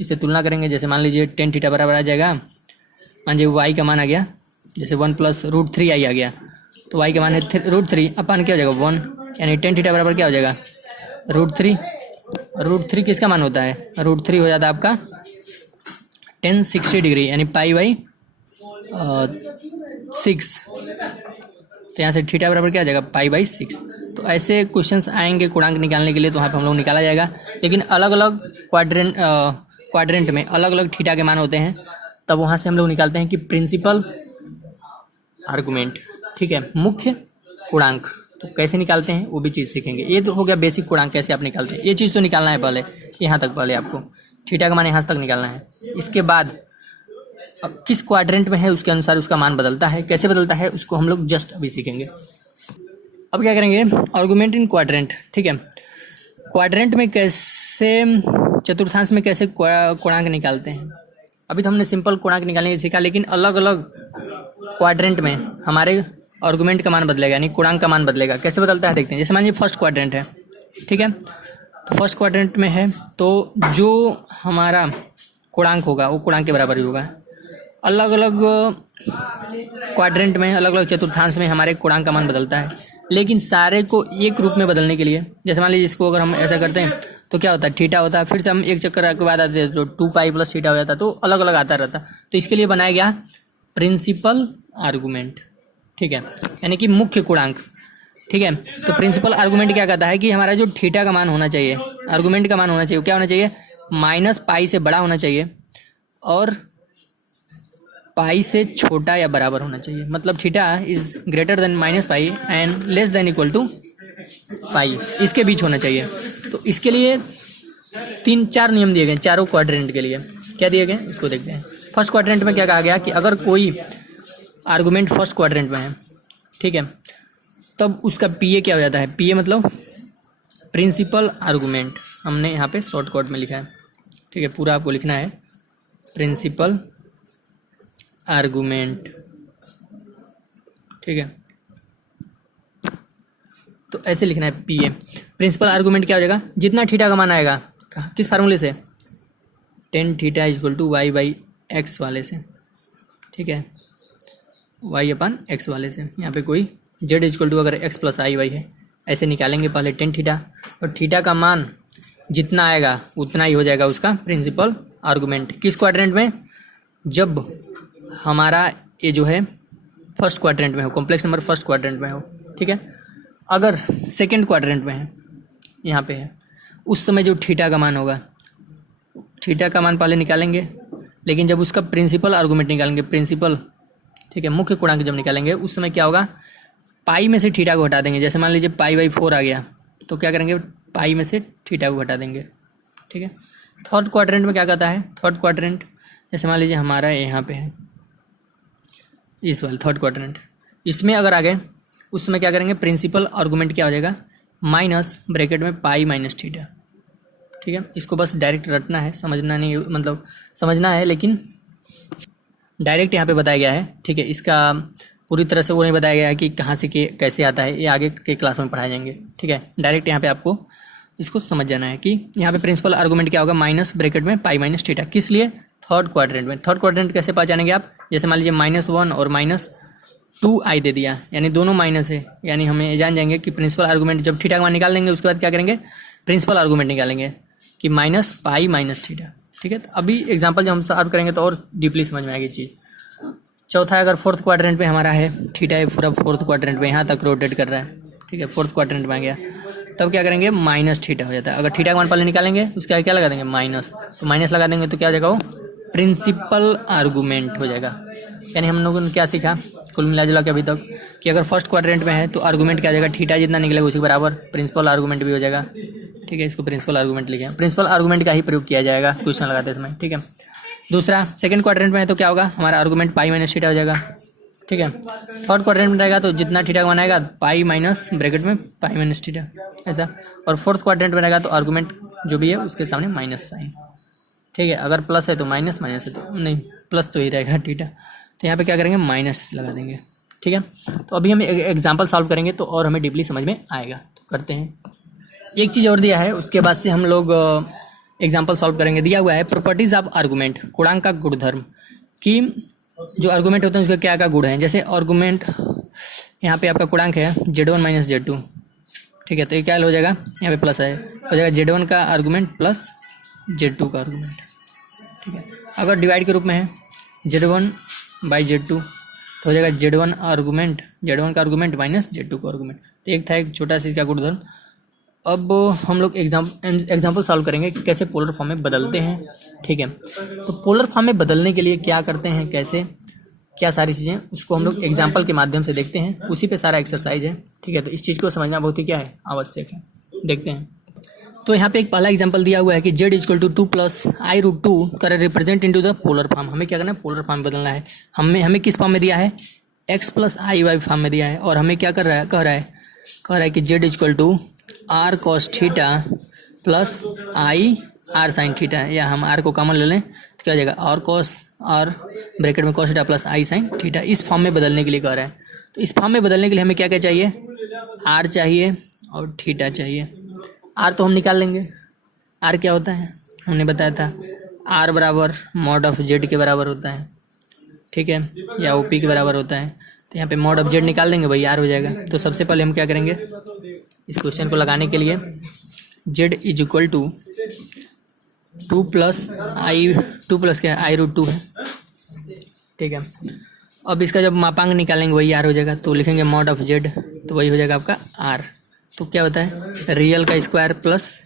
इसे तुलना करेंगे। जैसे मान लीजिए टेन थीटा बराबर आ जाएगा, मान लीजिए वाई का मान आ गया, जैसे 1 + √3 आ गया, तो वाई का मान है √3 अपन क्या हो जाएगा 1, यानी टेन थीटा बराबर क्या हो जाएगा √3। √3 किसका मान होता है, √3 हो जाता है आपका tan 60 डिग्री, यानी π/6। तो यहाँ से थीटा बराबर क्या आ जाएगा π/6। तो ऐसे क्वेश्चंस आएंगे गुणांक निकालने के लिए, तो वहाँ पे हम लोग निकाला जाएगा। लेकिन अलग अलग क्वाड्रेंट में अलग अलग थीटा के मान होते हैं, तब वहाँ से हम लोग निकालते हैं कि प्रिंसिपल आर्गुमेंट, ठीक है, मुख्य गुणांक। तो कैसे निकालते हैं वो भी चीज़ सीखेंगे। ये तो हो गया बेसिक गुणांक कैसे आप निकालते हैं, ये चीज़ तो निकालना है पहले, यहाँ तक पहले आपको थीटा का मान यहाँ तक निकालना है। इसके बाद किस क्वाड्रेंट में है उसके अनुसार उसका मान बदलता है, कैसे बदलता है उसको हम लोग जस्ट अभी सीखेंगे। अब क्या करेंगे, आर्गुमेंट इन क्वाड्रेंट, ठीक है। क्वाड्रेंट में कैसे, चतुर्थांश में कैसे गुणांक निकालते हैं। अभी तो हमने सिंपल गुणांक निकालने सीखा, लेकिन अलग अलग क्वाड्रेंट में हमारे आर्गुमेंट का मान बदलेगा, यानी गुणांक का मान बदलेगा। कैसे बदलता है देखते हैं। जैसे मान लीजिए फर्स्ट क्वाड्रेंट है, ठीक है, तो फर्स्ट क्वाड्रेंट में है तो जो हमारा गुणांक होगा वो गुणांक के बराबर ही होगा। अलग अलग क्वाड्रेंट में अलग अलग चतुर्थांश में हमारे गुणांक का मान बदलता है, लेकिन सारे को एक रूप में बदलने के लिए, जैसे मान लीजिए इसको अगर हम ऐसा करते हैं तो क्या होता है थीटा होता है, फिर से हम एक चक्कर के बाद आते हैं तो 2π + थीटा हो जाता है, तो अलग अलग आता रहता। तो इसके लिए बनाया गया प्रिंसिपल आर्गुमेंट, ठीक है, यानी कि मुख्य गुणांक, ठीक है। तो प्रिंसिपल आर्गुमेंट क्या कहता है कि हमारा जो थीटा का मान होना चाहिए, आर्गुमेंट का मान होना चाहिए, क्या होना चाहिए -π से बड़ा होना चाहिए और पाई से छोटा या बराबर होना चाहिए। मतलब theta is greater than -π and less than equal to pi, इसके बीच होना चाहिए। तो इसके लिए 3-4 नियम दिए गए चारों क्वाड्रेंट के लिए। क्या दिए गए इसको देखते हैं। फर्स्ट क्वाड्रेंट में क्या कहा गया कि अगर कोई आर्गुमेंट फर्स्ट क्वाड्रेंट में है, ठीक है, तब उसका पीए क्या हो जाता है। पीए मतलब प्रिंसिपल आर्गुमेंट, हमने यहाँ पे शॉर्टकट में लिखा है, ठीक है, पूरा आपको लिखना है प्रिंसिपल आर्गुमेंट, ठीक है। तो ऐसे लिखना है पीए। प्रिंसिपल आर्गुमेंट क्या हो जाएगा, जितना थीटा का मान आएगा किस फार्मूले से, tan θ = y/x वाले से, ठीक है, y/x वाले से। यहाँ पे कोई z = अगर x + i/y है, ऐसे निकालेंगे पहले tan θ, और थीटा का मान जितना आएगा उतना ही हो जाएगा उसका प्रिंसिपल आर्गुमेंट। किस क्वाड्रेंट में, जब हमारा ये जो है फर्स्ट क्वाड्रेंट में हो, कॉम्प्लेक्स नंबर फर्स्ट क्वाड्रेंट में हो, ठीक है। अगर सेकंड क्वाड्रेंट में है, यहाँ पे है, उस समय जो थीटा का मान होगा, थीटा का मान पहले निकालेंगे, लेकिन जब उसका प्रिंसिपल आर्गुमेंट निकालेंगे, प्रिंसिपल, ठीक है, मुख्य गुणांक जब निकालेंगे, उस समय क्या होगा, पाई में से थीटा को हटा देंगे। जैसे मान लीजिए π/4 आ गया, तो क्या करेंगे, पाई में से थीटा को हटा देंगे, ठीक है। थर्ड क्वाड्रेंट में क्या कहता है, थर्ड क्वाड्रेंट जैसे मान लीजिए हमारा यहाँ पे है, इस वाले थर्ड क्वाड्रेंट, इसमें अगर आ गए उस समय क्या करेंगे, प्रिंसिपल आर्गुमेंट क्या हो जाएगा, -ब्रैकेट में π - थीटा, ठीक है। इसको बस डायरेक्ट रटना है, समझना नहीं, मतलब समझना है, लेकिन डायरेक्ट यहाँ पे बताया गया है, ठीक है। इसका पूरी तरह से वो नहीं बताया गया है कि कहाँ से कैसे आता है, ये आगे के क्लास में पढ़ाए जाएंगे, ठीक है। डायरेक्ट यहाँ पे आपको इसको समझ जाना है कि यहाँ पे प्रिंसिपल आर्गुमेंट क्या होगा, -ब्रैकेट में π - थीटा। किस लिए, थर्ड क्वाड्रेंट में। थर्ड क्वाड्रेंट कैसे पहचानेंगे आप, जैसे मान लीजिए -1 और -2i दे दिया, यानी दोनों माइनस है, यानी हमें जान जाएंगे कि प्रिंसिपल आर्गुमेंट जब थीटा का मान निकाल देंगे, उसके बाद क्या करेंगे, प्रिंसिपल आर्गुमेंट निकालेंगे कि -π - थीटा, ठीक है। तो अभी एग्जांपल जब हम सॉल्व करेंगे तो और डीपली समझ में आएगी चीज़। चौथा, अगर फोर्थ क्वाड्रेंट में हमारा है, थीटा है पूरा फोर्थ क्वाड्रेंट में, यहाँ तक रोटेट कर रहा है, ठीक है, फोर्थ क्वाड्रेंट में आ गया, तब क्या करेंगे, -θ हो जाता है। अगर थीटा का मान पहले निकालेंगे उसके आगे क्या लगा देंगे, माइनस, तो माइनस लगा देंगे तो क्या हो जाएगा, वो प्रिंसिपल आर्गुमेंट हो जाएगा। यानी हम लोगों ने क्या सीखा कुल मिला जुला के अभी तक, कि अगर फर्स्ट क्वाड्रेंट में है तो आर्गुमेंट क्या हो जाएगा, थीटा जितना निकलेगा उसी के बराबर प्रिंसिपल आर्गुमेंट भी हो जाएगा, ठीक है। इसको प्रिंसिपल आर्गुमेंट लिखे, प्रिंसिपल आर्गुमेंट का ही प्रयोग किया जाएगा क्वेश्चन लगाते समय, ठीक है। दूसरा, सेकंड क्वाड्रेंट में है तो क्या होगा, हमारा आर्गुमेंट π - थीटा हो जाएगा, ठीक है। थर्ड क्वाड्रेंट में रहेगा तो जितना थीटा का मान आएगा π - ब्रैकेट में π - थीटा, ऐसा। और फोर्थ क्वाड्रेंट में रहेगा तो आर्गुमेंट जो भी है उसके सामने माइनस साइन, ठीक है। अगर प्लस है तो माइनस, माइनस है तो नहीं, प्लस तो ही रहेगा थीटा, तो यहाँ पे क्या करेंगे, माइनस लगा देंगे, ठीक है। तो अभी हम एग्जाम्पल सॉल्व करेंगे तो और हमें डीपली समझ में आएगा, तो करते हैं। एक चीज़ और दिया है, उसके बाद से हम लोग एग्जाम्पल सॉल्व करेंगे। दिया हुआ है प्रोपर्टीज ऑफ आर्गूमेंट, गुणांक का गुणधर्म, कि जो आर्गूमेंट होते हैं उसका क्या क्या गुण है। जैसे आर्गूमेंट यहाँ पे आपका गुणांक है Z1 माइनस Z2, ठीक है। तो ये क्या हो जाएगा, यहाँ पे प्लस है, हो जाएगा Z1 का आर्गूमेंट प्लस Z2 का आर्गूमेंट, ठीक है। अगर डिवाइड के रूप में है Z1 बाई Z2 तो हो जाएगा Z1 आर्गूमेंट, Z1 का आर्गूमेंट माइनस Z2 का आर्गूमेंट। तो एक था एक छोटा सा इसका गुणधर्म। अब हम लोग एग्जाम्पल सॉल्व करेंगे कि कैसे पोलर फॉर्म में बदलते हैं, ठीक है। तो पोलर फॉर्म में बदलने के लिए क्या करते हैं, कैसे क्या सारी चीज़ें, उसको हम लोग एग्जाम्पल के माध्यम से देखते हैं। उसी पे सारा एक्सरसाइज है, ठीक है। तो इस चीज़ को समझना बहुत ही क्या है, आवश्यक है। देखते हैं। तो यहाँ पे एक पहला एग्जाम्पल दिया हुआ है कि Z equal to 2 plus i root 2 कर represent into the polar form. हमें क्या करना है, पोलर फॉर्म में बदलना है। हमें किस फॉर्म में दिया है, x प्लस आई वाई फॉर्म में दिया है। और हमें क्या कर रहा है, कह रहा है कि Z equal to r cos theta plus i r sine theta, या हम आर को कॉमन ले लें तो क्या हो जाएगा, आर कॉस आर ब्रैकेट में cos theta plus i sine theta. इस फॉर्म में बदलने के लिए कह रहा है। तो इस फॉर्म में बदलने के लिए हमें क्या क्या चाहिए, आर चाहिए और थीटा चाहिए। आर तो हम निकाल लेंगे, आर क्या होता है हमने बताया था, आर बराबर मॉड ऑफ जेड के बराबर होता है, ठीक है, या ओपी के बराबर होता है। तो यहाँ पे मॉड ऑफ जेड निकाल देंगे भाई, आर हो जाएगा। तो सबसे पहले हम क्या करेंगे, इस क्वेश्चन को लगाने के लिए z is equal to 2 plus क्या है, आई रूट 2 है, ठीक है। अब इसका जब मापांक निकालेंगे वही आर हो जाएगा। तो लिखेंगे मॉड ऑफ जेड, तो वही हो जाएगा आपका आर। तो क्या होता है, रियल का स्क्वायर प्लस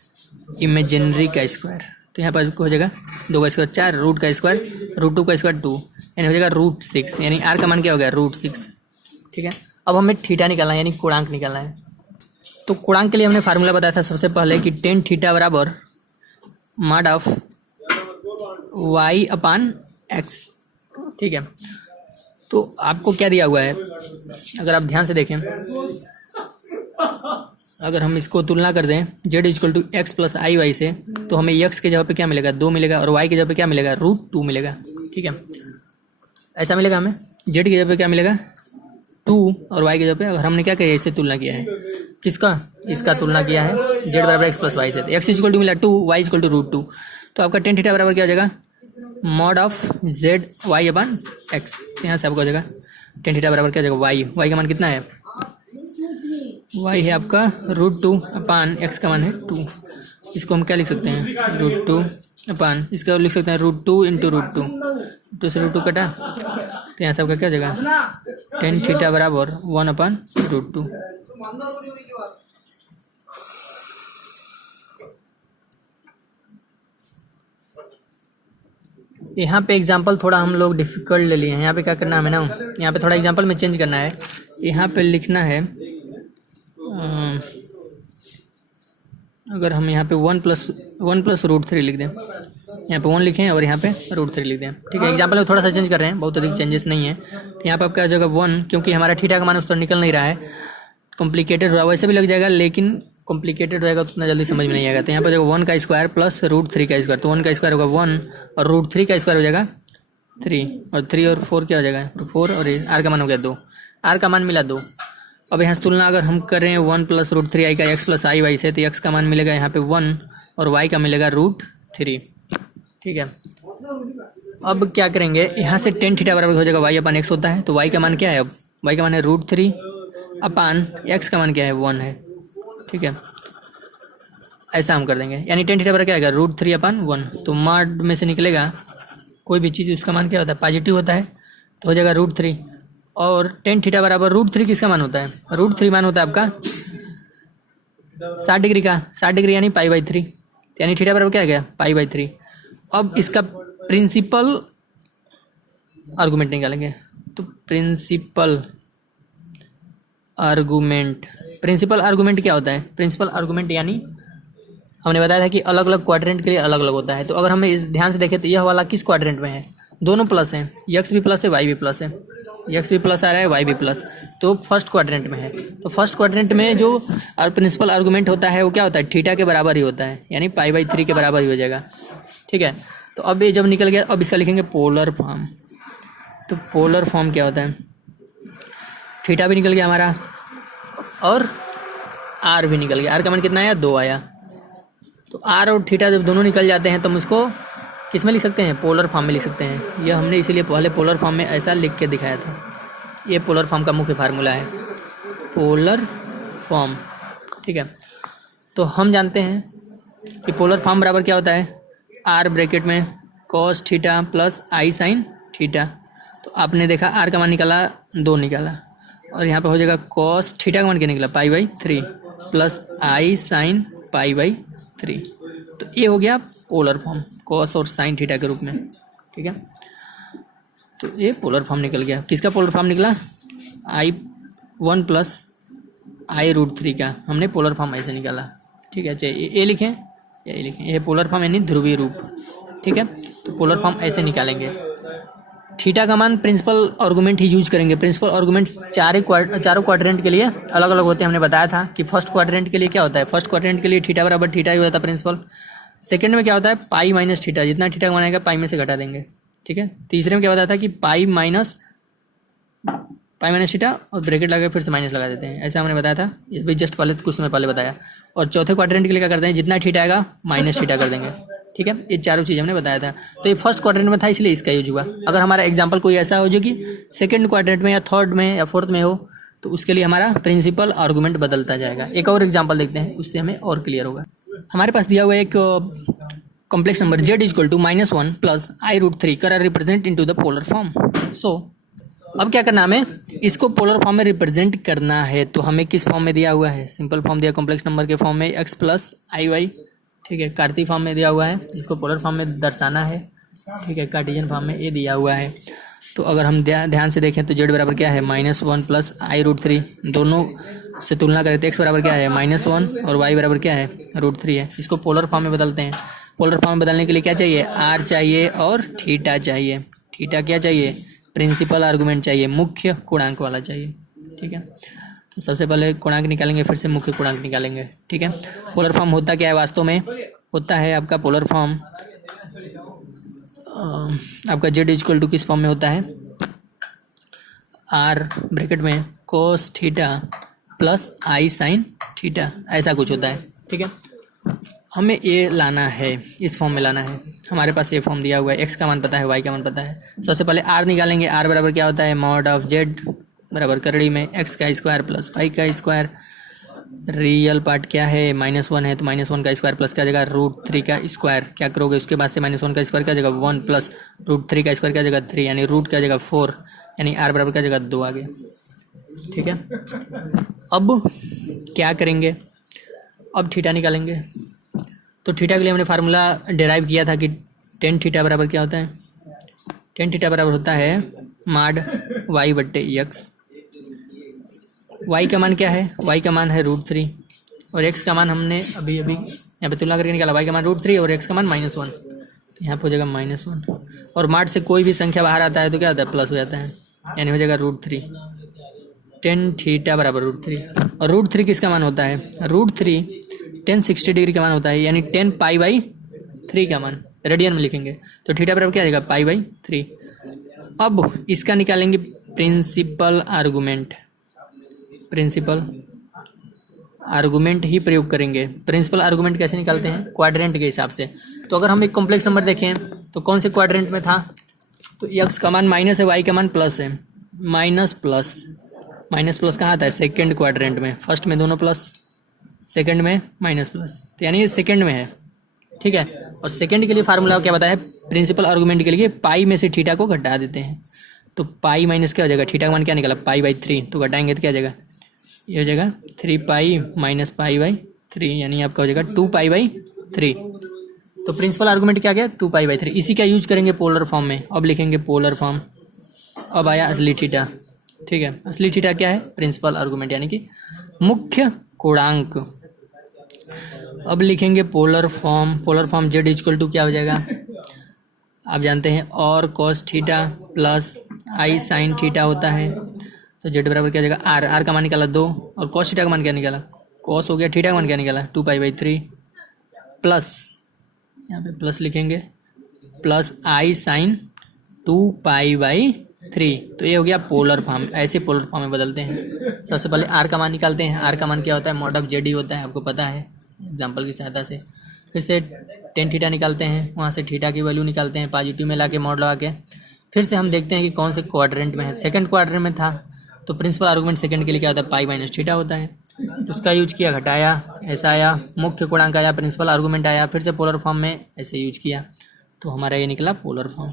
इमेजिनरी का स्क्वायर। तो यहाँ पर हो जाएगा 2 का स्क्वायर 4, रूट का स्क्वायर रूट 2 का स्क्वायर 2, यानी हो जाएगा रूट 6, यानी आर का मान क्या हो गया, रूट 6, ठीक है। अब हमें थीटा निकालना है, यानी गुणांक निकालना है। तो गुणांक के लिए हमने फार्मूला बताया था सबसे पहले कि टेन थीटा बराबर mod of y upon x, ठीक है। तो आपको क्या दिया हुआ है, अगर आप ध्यान से देखें, अगर हम इसको तुलना कर दें z equal to x plus I y से, तो हमें x के जगह पे क्या मिलेगा, 2 मिलेगा, और y के जगह पे क्या मिलेगा, रूट 2 मिलेगा, ठीक है। ऐसा मिलेगा हमें, z की जगह पे क्या मिलेगा 2, और y की जगह पे अगर हमने क्या किया, इससे तुलना किया है, किसका, इसका तुलना किया है z बराबर एक्स प्लस वाई से। तो x इक्वल टू मिला 2, y इक्वल टू रूट 2। तो आपका टेन थीटा बराबर क्या हो जाएगा, mod of z y upon x. यहाँ से आपका हो जाएगा टेन थीटा बराबर क्या हो जाएगा, y का मान कितना है, y है आपका रूट 2 अपान x का मान है 2। इसको हम क्या लिख सकते हैं, रूट 2 अपान, इसका लिख सकते हैं रूट 2 इंटू रूट 2 से रूट 2 कटा, तो यहाँ से आपका क्या हो जाएगा, टेन थीटा बराबर 1 अपान रूट 2। यहाँ पे एग्जाम्पल थोड़ा हम लोग डिफिकल्ट ले लिए हैं। यहाँ पे क्या करना है हमें ना, यहाँ पे थोड़ा एग्जाम्पल में चेंज करना है। यहाँ पे लिखना है, अगर हम यहाँ पे 1 प्लस रूट 3 लिख दें, यहाँ पे 1 लिखें और यहाँ पे रूट 3 लिख दें, ठीक है। एग्जाम्पल में थोड़ा सा चेंज कर रहे हैं, बहुत अधिक चेंजेस नहीं है। तो यहाँ पे आपका जगह 1, क्योंकि हमारा थीटा का मान उस तरह निकल नहीं रहा है, कॉम्प्लिकेटेड हुआ, वैसे भी लग जाएगा, लेकिन कॉम्प्लिकेटेड रहेगा तो उतना जल्दी समझ में नहीं आएगा। तो यहाँ पर जगह 1 का स्क्वायर प्लस रूट 3 का स्क्वायर, तो 1 का स्क्वायर होगा 1 और रूट 3 का स्क्वायर हो जाएगा 3, और 3 और 4 क्या हो जाएगा, 4, और आर का मान हो गया 2, आर का मान मिला 2। अब यहाँ से तुलना अगर हम करें 1 प्लस रूट 3 आई का एक्स प्लस आई वाई से, तो एक्स का मान मिलेगा यहाँ पे 1 और वाई का मिलेगा रूट 3, ठीक है। अब क्या करेंगे, यहाँ से टेन थीटा बराबर हो जाएगा वाई अपान एक्स होता है, तो वाई का मान क्या है, अब वाई का मान है रूट 3 अपान एक्स का मान क्या है, 1 है, ठीक है। ऐसा हम कर देंगे, यानी टेन थीटा बराबर क्या आएगा, रूट 3 अपान 1। तो मॉड में से निकलेगा कोई भी चीज़, उसका मान क्या होता है, पॉजिटिव होता है, तो हो जाएगा रूट 3। और टेन थीटा बराबर रूट 3 किसका मान होता है, रूट 3 मान होता है आपका 60 डिग्री का, 60 डिग्री यानी पाई बाई 3, यानी थीटा बराबर क्या आ गया, पाई बाई 3। अब इसका प्रिंसिपल आर्गूमेंट निकालेंगे। तो प्रिंसिपल आर्गूमेंट क्या होता है, प्रिंसिपल आर्गूमेंट यानी हमने बताया था कि अलग अलग क्वाड्रेंट के लिए अलग अलग होता है। तो अगर हमें इस ध्यान से देखें तो यह वाला किस क्वाड्रेंट में है, दोनों प्लस हैं, एक्स भी प्लस है वाई भी प्लस है, एक्स भी प्लस आ रहा है वाई भी प्लस, तो फर्स्ट क्वाड्रेंट में है। तो फर्स्ट क्वाड्रेंट में जो प्रिंसिपल आर्गूमेंट होता है वो क्या होता है, थीटा के बराबर ही होता है, यानी पाई बाई 3 के बराबर ही हो जाएगा, ठीक है। तो अब ये जब निकल गया, अब इसका लिखेंगे पोलर फॉर्म। तो पोलर फॉर्म क्या होता है, थीटा भी निकल गया हमारा और आर भी निकल गया। आर का मान कितना आया, 2 आया। तो आर और थीटा जब दोनों निकल जाते हैं तो हम इसको किस में लिख सकते हैं, पोलर फॉर्म में लिख सकते हैं। यह हमने इसीलिए पहले पोलर फॉर्म में ऐसा लिख के दिखाया था। ये पोलर फॉर्म का मुख्य फार्मूला है, पोलर फॉर्म। ठीक है, तो हम जानते हैं कि पोलर फॉर्म बराबर क्या होता है, आर ब्रैकेट में cos theta plus i sine theta. तो आपने देखा आर का मान निकाला 2 निकाला, और यहाँ पे हो जाएगा कॉस थीटा का मान क्या निकला, पाई/3 प्लस आई साइन पाई/3। तो ये हो गया पोलर फॉर्म, कॉस और साइन थीटा के रूप में। ठीक है, तो ये पोलर फॉर्म निकल गया। किसका पोलर फॉर्म निकला, I1 प्लस I√3 का हमने पोलर फॉर्म ऐसे निकाला। ठीक है, चाहे ये लिखें या ये लिखें, ये पोलर फॉर्म यानी ध्रुवीय रूप। ठीक है, तो पोलर फॉर्म ऐसे निकालेंगे। थीटा का मान प्रिंसिपल आर्गुमेंट ही यूज करेंगे। प्रिंसिपल आर्गुमेंट चारों क्वाड्रेंट के लिए अलग अलग होते हैं। हमने बताया था कि फर्स्ट क्वाड्रेंट के लिए क्या होता है, फर्स्ट क्वाड्रेंट के लिए थीटा बराबर थीटा ही होता है प्रिंसिपल। सेकंड में क्या होता है, पाई माइनस थीटा, जितना थीटा का मान आएगा पाई में से घटा देंगे। ठीक है, तीसरे में क्या बताया था कि पाई माइनस थीटा और ब्रैकेट लगा फिर से माइनस लगा देते हैं, ऐसा हमने बताया था। इस भी जस्ट पहले कुछ समय पहले बताया। और चौथे क्वाड्रेंट के लिए क्या करते हैं, जितना थीटा आएगा माइनस थीटा कर देंगे। ठीक है, ये चारों चीज़ हमने बताया था। तो ये फर्स्ट क्वाड्रेंट में था इसलिए इसका यूज हुआ। अगर हमारा एग्जाम्पल कोई ऐसा हो जो कि सेकंड क्वाड्रेंट में या थर्ड में या फोर्थ में हो, तो उसके लिए हमारा प्रिंसिपल आर्गुमेंट बदलता जाएगा। एक और एग्जाम्पल देखते हैं, उससे हमें और क्लियर होगा। हमारे पास दिया हुआ एक complex number z = -1 plus I√3 करा represent into the polar form. So अब क्या करना, हमें इसको पोलर फॉर्म में रिप्रेजेंट करना है। तो हमें किस फॉर्म में दिया हुआ है, सिंपल फॉर्म दिया, कॉम्प्लेक्स नंबर के फॉर्म में x + iy। ठीक है, कार्तीय फॉर्म में दिया हुआ है, इसको पोलर फॉर्म में दर्शाना है। ठीक है, कार्टेशियन फॉर्म में ये दिया हुआ है। तो अगर हम ध्यान से देखें तो z बराबर क्या है, -1 प्लस I√3। दोनों से तुलना करें तो x बराबर क्या है, -1 और y बराबर क्या है, √3 है। इसको पोलर फॉर्म में बदलते हैं। पोलर फॉर्म में बदलने के लिए क्या चाहिए, r चाहिए और थीटा चाहिए। थीटा क्या चाहिए, प्रिंसिपल आर्गुमेंट चाहिए, मुख्य गुणांक वाला चाहिए। ठीक है, तो सबसे पहले गुणांक निकालेंगे, फिर से मुख्य गुणांक निकालेंगे। ठीक है, पोलर फॉर्म होता क्या है, वास्तव में होता है आपका पोलर फॉर्म आपका z = किस फॉर्म में होता है, r ब्रैकेट में cos theta plus i sine theta, ऐसा कुछ होता है। ठीक है, हमें ये लाना है, इस फॉर्म में लाना है। हमारे पास ये फॉर्म दिया हुआ है, x का मान पता है, y का मान पता है। सबसे पहले r निकालेंगे। r बराबर क्या होता है, मॉड ऑफ z बराबर करड़ी में x² plus y²। Real part क्या है, -1 है, तो -1 का स्क्वायर प्लस क्या जगह √3 का स्क्वायर। क्या करोगे, उसके बाद से -1 का स्क्वायर क्या जगह 1 प्लस √3 का स्क्वायर क्या जगह 3, यानी रूट क्या जगह 4, यानी r बराबर क्या जगह 2 आ गया। ठीक है, अब क्या करेंगे, अब थीटा निकालेंगे। तो थीटा के लिए हमने फार्मूला डिराइव किया था कि tan थीटा बराबर क्या होता है, tan थीटा बराबर होता है माड y/x। y का मान क्या है, y का मान है √3 और x का मान हमने अभी यहाँ पे तुलना करके निकाला। y का मान √3 और x का मान -1, तो यहाँ पे हो जाएगा -1। और माड से कोई भी संख्या बाहर आता है तो क्या होता है, प्लस हो जाता है, यानी हो जाएगा √3। tan थीटा बराबर √3, और √3 किसका मान होता है, √3 tan 60 डिग्री का मान होता है, यानी tan पाई/3 का मान रेडियन में लिखेंगे। तो थीटा बराबर क्या आ जाएगा, पाई/3। अब इसका निकालेंगे प्रिंसिपल आर्गुमेंट। प्रिंसिपल आर्गुमेंट ही प्रयोग करेंगे। प्रिंसिपल आर्गुमेंट कैसे निकालते हैं, क्वाड्रेंट के हिसाब से। तो अगर हम एक कॉम्प्लेक्स नंबर देखें तो कौन से क्वाड्रेंट में था, तो x का मान माइनस है, y का मान प्लस है। माइनस प्लस कहाँ आता है, सेकंड क्वाड्रेंट में। फर्स्ट में दोनों प्लस, सेकंड में माइनस प्लस, तो यानी ये सेकंड में है। ठीक है, और सेकंड के लिए फार्मूला क्या बताया है, प्रिंसिपल आर्गुमेंट के लिए पाई में से थीटा को घटा देते हैं। तो पाई माइनस क्या हो जाएगा, थीटा का मान क्या निकला, पाई/3, तो घटाएंगे तो क्या हो जाएगा, ये हो जाएगा 3 पाई माइनस पाई/3, यानी आपका हो जाएगा 2 पाई/3। तो प्रिंसिपल आर्गुमेंट क्या गया, 2 पाई/3। इसी का यूज करेंगे पोलर फॉर्म में। अब लिखेंगे पोलर फॉर्म। अब आया असली थीटा। ठीक है, असली थीटा क्या है, प्रिंसिपल आर्गुमेंट यानी कि मुख्य गुणांक। अब लिखेंगे polar form. Polar form z = क्या हो जाएगा, आप जानते हैं, और cos theta plus i sine theta होता है। तो z बराबर क्या हो जाएगा, r का मान निकाला 2 और cos थीटा का मान क्या निकाला, cos हो गया, थीटा का मान क्या निकाला 2 पाई/3 प्लस, यहाँ पे प्लस लिखेंगे, प्लस आई साइन 2 पाई/3। 3, तो ये हो गया पोलर फॉर्म। ऐसे पोलर फॉर्म में बदलते हैं। सबसे पहले आर का मान निकालते हैं। आर का मान क्या होता है, मॉड ऑफ जेड ही होता है, आपको पता है एग्जाम्पल की सहायता से। फिर से टेन थीटा निकालते हैं, वहाँ से थीटा की वैल्यू निकालते हैं पॉजिटिव में ला के मॉड लगा के। फिर से हम देखते हैं कि कौन से क्वाड्रेंट में है। सेकंड क्वाड्रेंट में था तो प्रिंसिपल आर्गूमेंट सेकंड के लिए क्या होता है, पाई माइनस थीटा होता है। उसका यूज किया, घटाया, ऐसा आया, मुख्य गुणांक आया, प्रिंसिपल आर्गूमेंट आया, फिर से पोलर फॉर्म में ऐसे यूज किया, तो हमारा ये निकला पोलर फॉर्म।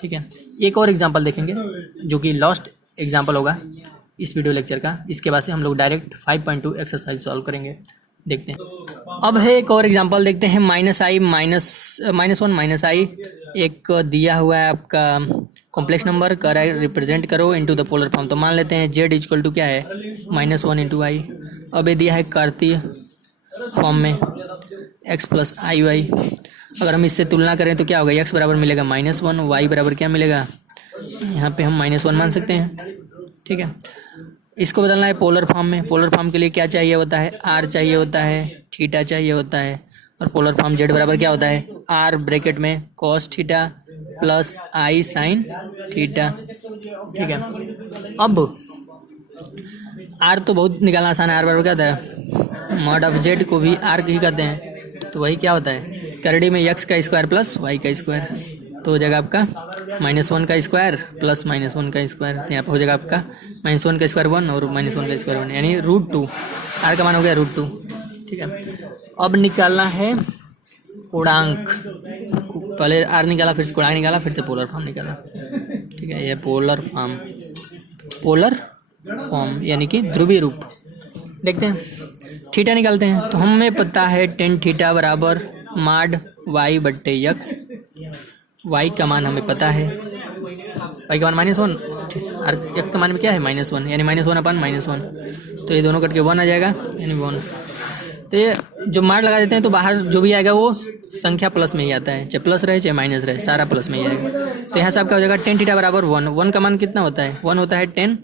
ठीक है, एक और एग्जांपल देखेंगे जो कि लास्ट एग्जांपल होगा इस वीडियो लेक्चर का। इसके बाद से हम लोग डायरेक्ट 5.2 एक्सरसाइज सॉल्व करेंगे। देखते हैं। अब है एक और एग्जांपल देखते हैं। -i एक दिया हुआ है आपका कॉम्प्लेक्स नंबर, कर रिप्रेजेंट करो इनटू द पोलर फॉर्म। तो मान लेते हैं z इक्वल टू क्या है, -1 × i। अब ये दिया है कार्तीय फॉर्म में x + iy। अगर हम इससे तुलना करें तो क्या होगा, x बराबर मिलेगा -1, y बराबर क्या मिलेगा, यहाँ पे हम -1 मान सकते हैं। ठीक है, इसको बदलना है पोलर फॉर्म में। पोलर फॉर्म के लिए क्या चाहिए होता है, r चाहिए होता है, थीटा चाहिए होता है, और पोलर फॉर्म z बराबर क्या होता है, r ब्रैकेट में cos theta plus i sin theta. ठीक है, अब r तो बहुत निकालना आसान है। r बराबर क्या होता है, मॉड ऑफ z को भी r ही कहते हैं, तो वही क्या होता है, करड़ी में x का स्क्वायर प्लस y का स्क्वायर, तो हो जाएगा आपका -1 का स्क्वायर प्लस -1 का स्क्वायर। तो यहाँ पर हो जाएगा आपका -1 का स्क्वायर 1 और -1 का स्क्वायर 1, यानी √2। r का मान हो गया √2। ठीक है, अब निकालना है गुणांक। पहले r निकाला, फिर से गुणांक निकाला, फिर से पोलर फॉर्म निकाला। ठीक है, ये पोलर फॉर्म यानी कि ध्रुवीय रूप। देखते हैं, थीटा निकालते हैं। तो हमें पता है tan थीटा बराबर माड y बट्टे x। y का मान हमें पता है, y का मान -1 और x का मान में क्या है -1, यानी -1/-1। तो ये दोनों कट के 1 आ जाएगा, यानी 1। तो ये जो मार लगा देते हैं तो बाहर जो भी आएगा वो संख्या प्लस में ही आता है, चाहे प्लस रहे चाहे माइनस रहे, सारा प्लस में ही आएगा। तो यहाँ से आपका हो जाएगा tan थीटा बराबर 1। 1 का मान कितना होता है, 1 होता है tan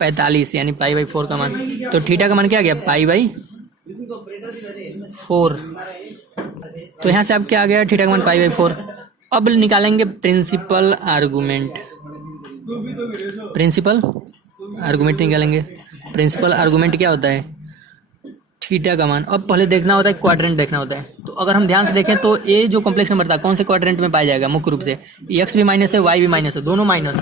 45, यानी π/4 का मान। तो थीटा का मान क्या आ गया, π/4। तो यहाँ से आप क्या आ गया, थीटा का मान π/4। अब निकालेंगे प्रिंसिपल आर्गूमेंट। निकालेंगे। प्रिंसिपल आर्गूमेंट क्या होता है, थीटा का मान। अब पहले देखना होता है, क्वाड्रेंट देखना होता है। तो अगर हम ध्यान से देखें तो ये जो कॉम्प्लेक्स नंबर था कौन से क्वाड्रेंट में पाया जाएगा, मुख्य रूप से x भी माइनस है, y भी माइनस है, दोनों माइनस।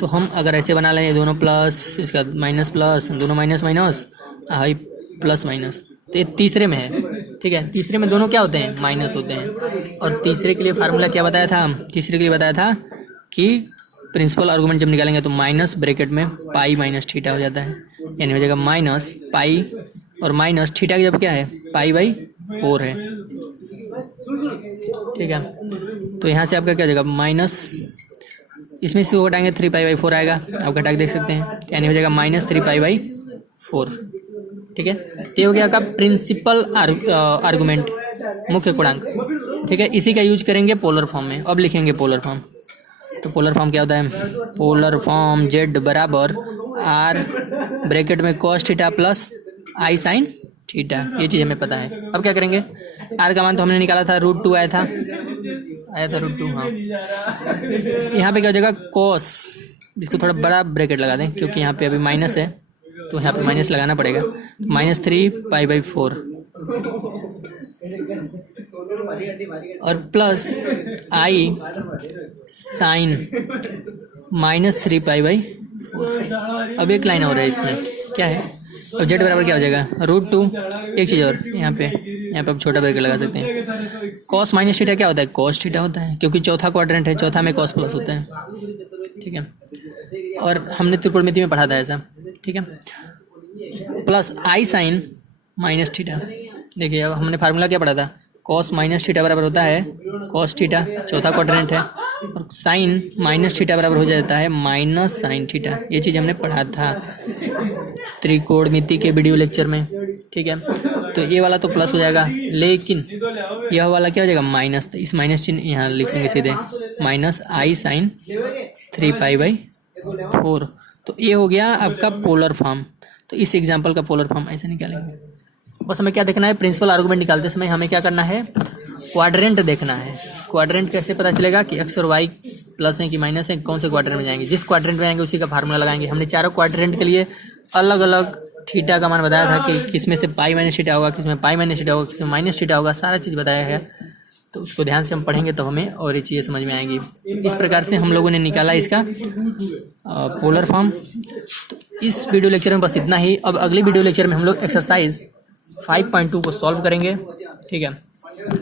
तो हम अगर ऐसे बना लें, दोनों प्लस, इसका माइनस प्लस, दोनों minus minus, high plus minus, तो ये तीसरे में है। ठीक है, तीसरे में दोनों क्या होते हैं, माइनस होते हैं। और तीसरे के लिए फार्मूला क्या बताया था, तीसरे के लिए बताया था कि प्रिंसिपल आर्गूमेंट जब निकालेंगे तो माइनस ब्रैकेट में पाई माइनस थीटा हो जाता है, यानी हो जाएगा माइनस पाई और माइनस थीटा की जब क्या है π/4 है। ठीक है, तो यहाँ से आपका क्या हो जाएगा माइनस, इसमें से घटाएंगे 3π/4 आएगा, आप घटा के देख सकते हैं, यानी हो जाएगा -3π/4। ठीक है, तो ये हो गया आपका प्रिंसिपल आर्गूमेंट, मुख्य गुणांक। ठीक है, इसी का यूज करेंगे पोलर फॉर्म में। अब लिखेंगे पोलर फॉर्म। तो पोलर फॉर्म क्या होता है, पोलर फॉर्म z बराबर r ब्रैकेट में cos theta plus i sin theta, ये चीज़ हमें पता है। अब क्या करेंगे, r का मान तो हमने निकाला था √2 आया था √2। हाँ, यहाँ पे क्या हो जाएगा cos, इसको थोड़ा बड़ा ब्रैकेट लगा दें क्योंकि यहाँ पे अभी माइनस है, तो यहाँ पे माइनस लगाना पड़ेगा। -3π/4 और प्लस i sin -3π/4। अब एक लाइन और है इसमें, क्या है, और z बराबर क्या हो जाएगा √2। एक चीज़ और, यहाँ पे आप छोटा ब्रैकेट लगा सकते हैं। cos माइनस थीटा क्या होता है, cos थीटा होता है, क्योंकि चौथा क्वाड्रेंट है, चौथा में cos प्लस होता है। ठीक है, और हमने त्रिकोणमिति में पढ़ा था ऐसा। ठीक है, प्लस i sin -थीटा। देखिए अब हमने फार्मूला क्या पढ़ा था, cos -थीटा बराबर होता है cos थीटा, चौथा क्वाड्रेंट है, और sin -थीटा बराबर हो जाता है -sin थीटा। ये चीज़ हमने पढ़ा था त्रिकोणमिति के वीडियो लेक्चर में। ठीक है, तो ये वाला तो प्लस हो जाएगा, लेकिन यह वाला क्या हो जाएगा माइनस। तो इस माइनस चिन्ह यहाँ लिखेंगे सीधे, -i sin 3π/4। तो ये हो गया आपका पोलर फॉर्म। तो इस एग्जाम्पल का पोलर फॉर्म ऐसे निकालेंगे। बस हमें क्या देखना है, प्रिंसिपल आर्गूमेंट निकालते समय हमें क्या करना है, क्वाड्रेंट देखना है। क्वाड्रेंट कैसे पता चलेगा कि एक्स और वाई प्लस है कि माइनस है, कौन से क्वाड्रेंट में जाएंगे, जिस क्वाड्रेंट में जाएंगे उसी का फार्मूला लगाएंगे। हमने चारों क्वाड्रेंट के लिए अलग अलग थीटा का मान बताया था कि किसमें से पाई माइनस थीटा होगा, किसमें पाई माइनस थीटा होगा, किसमें माइनस थीटा होगा, सारा चीज़ बताया है। तो उसको ध्यान से हम पढ़ेंगे तो हमें और ये चीज़ें समझ में आएंगी। इस प्रकार से हम लोगों ने निकाला इसका पोलर फॉर्म। तो इस वीडियो लेक्चर में बस इतना ही। अब अगले वीडियो लेक्चर में हम लोग एक्सरसाइज 5.2 को सॉल्व करेंगे। ठीक है,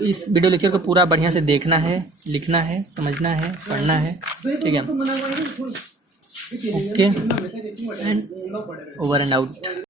इस वीडियो लेक्चर को पूरा बढ़िया से देखना है, लिखना है, समझना है, पढ़ना है। ठीक है, okay and over and out.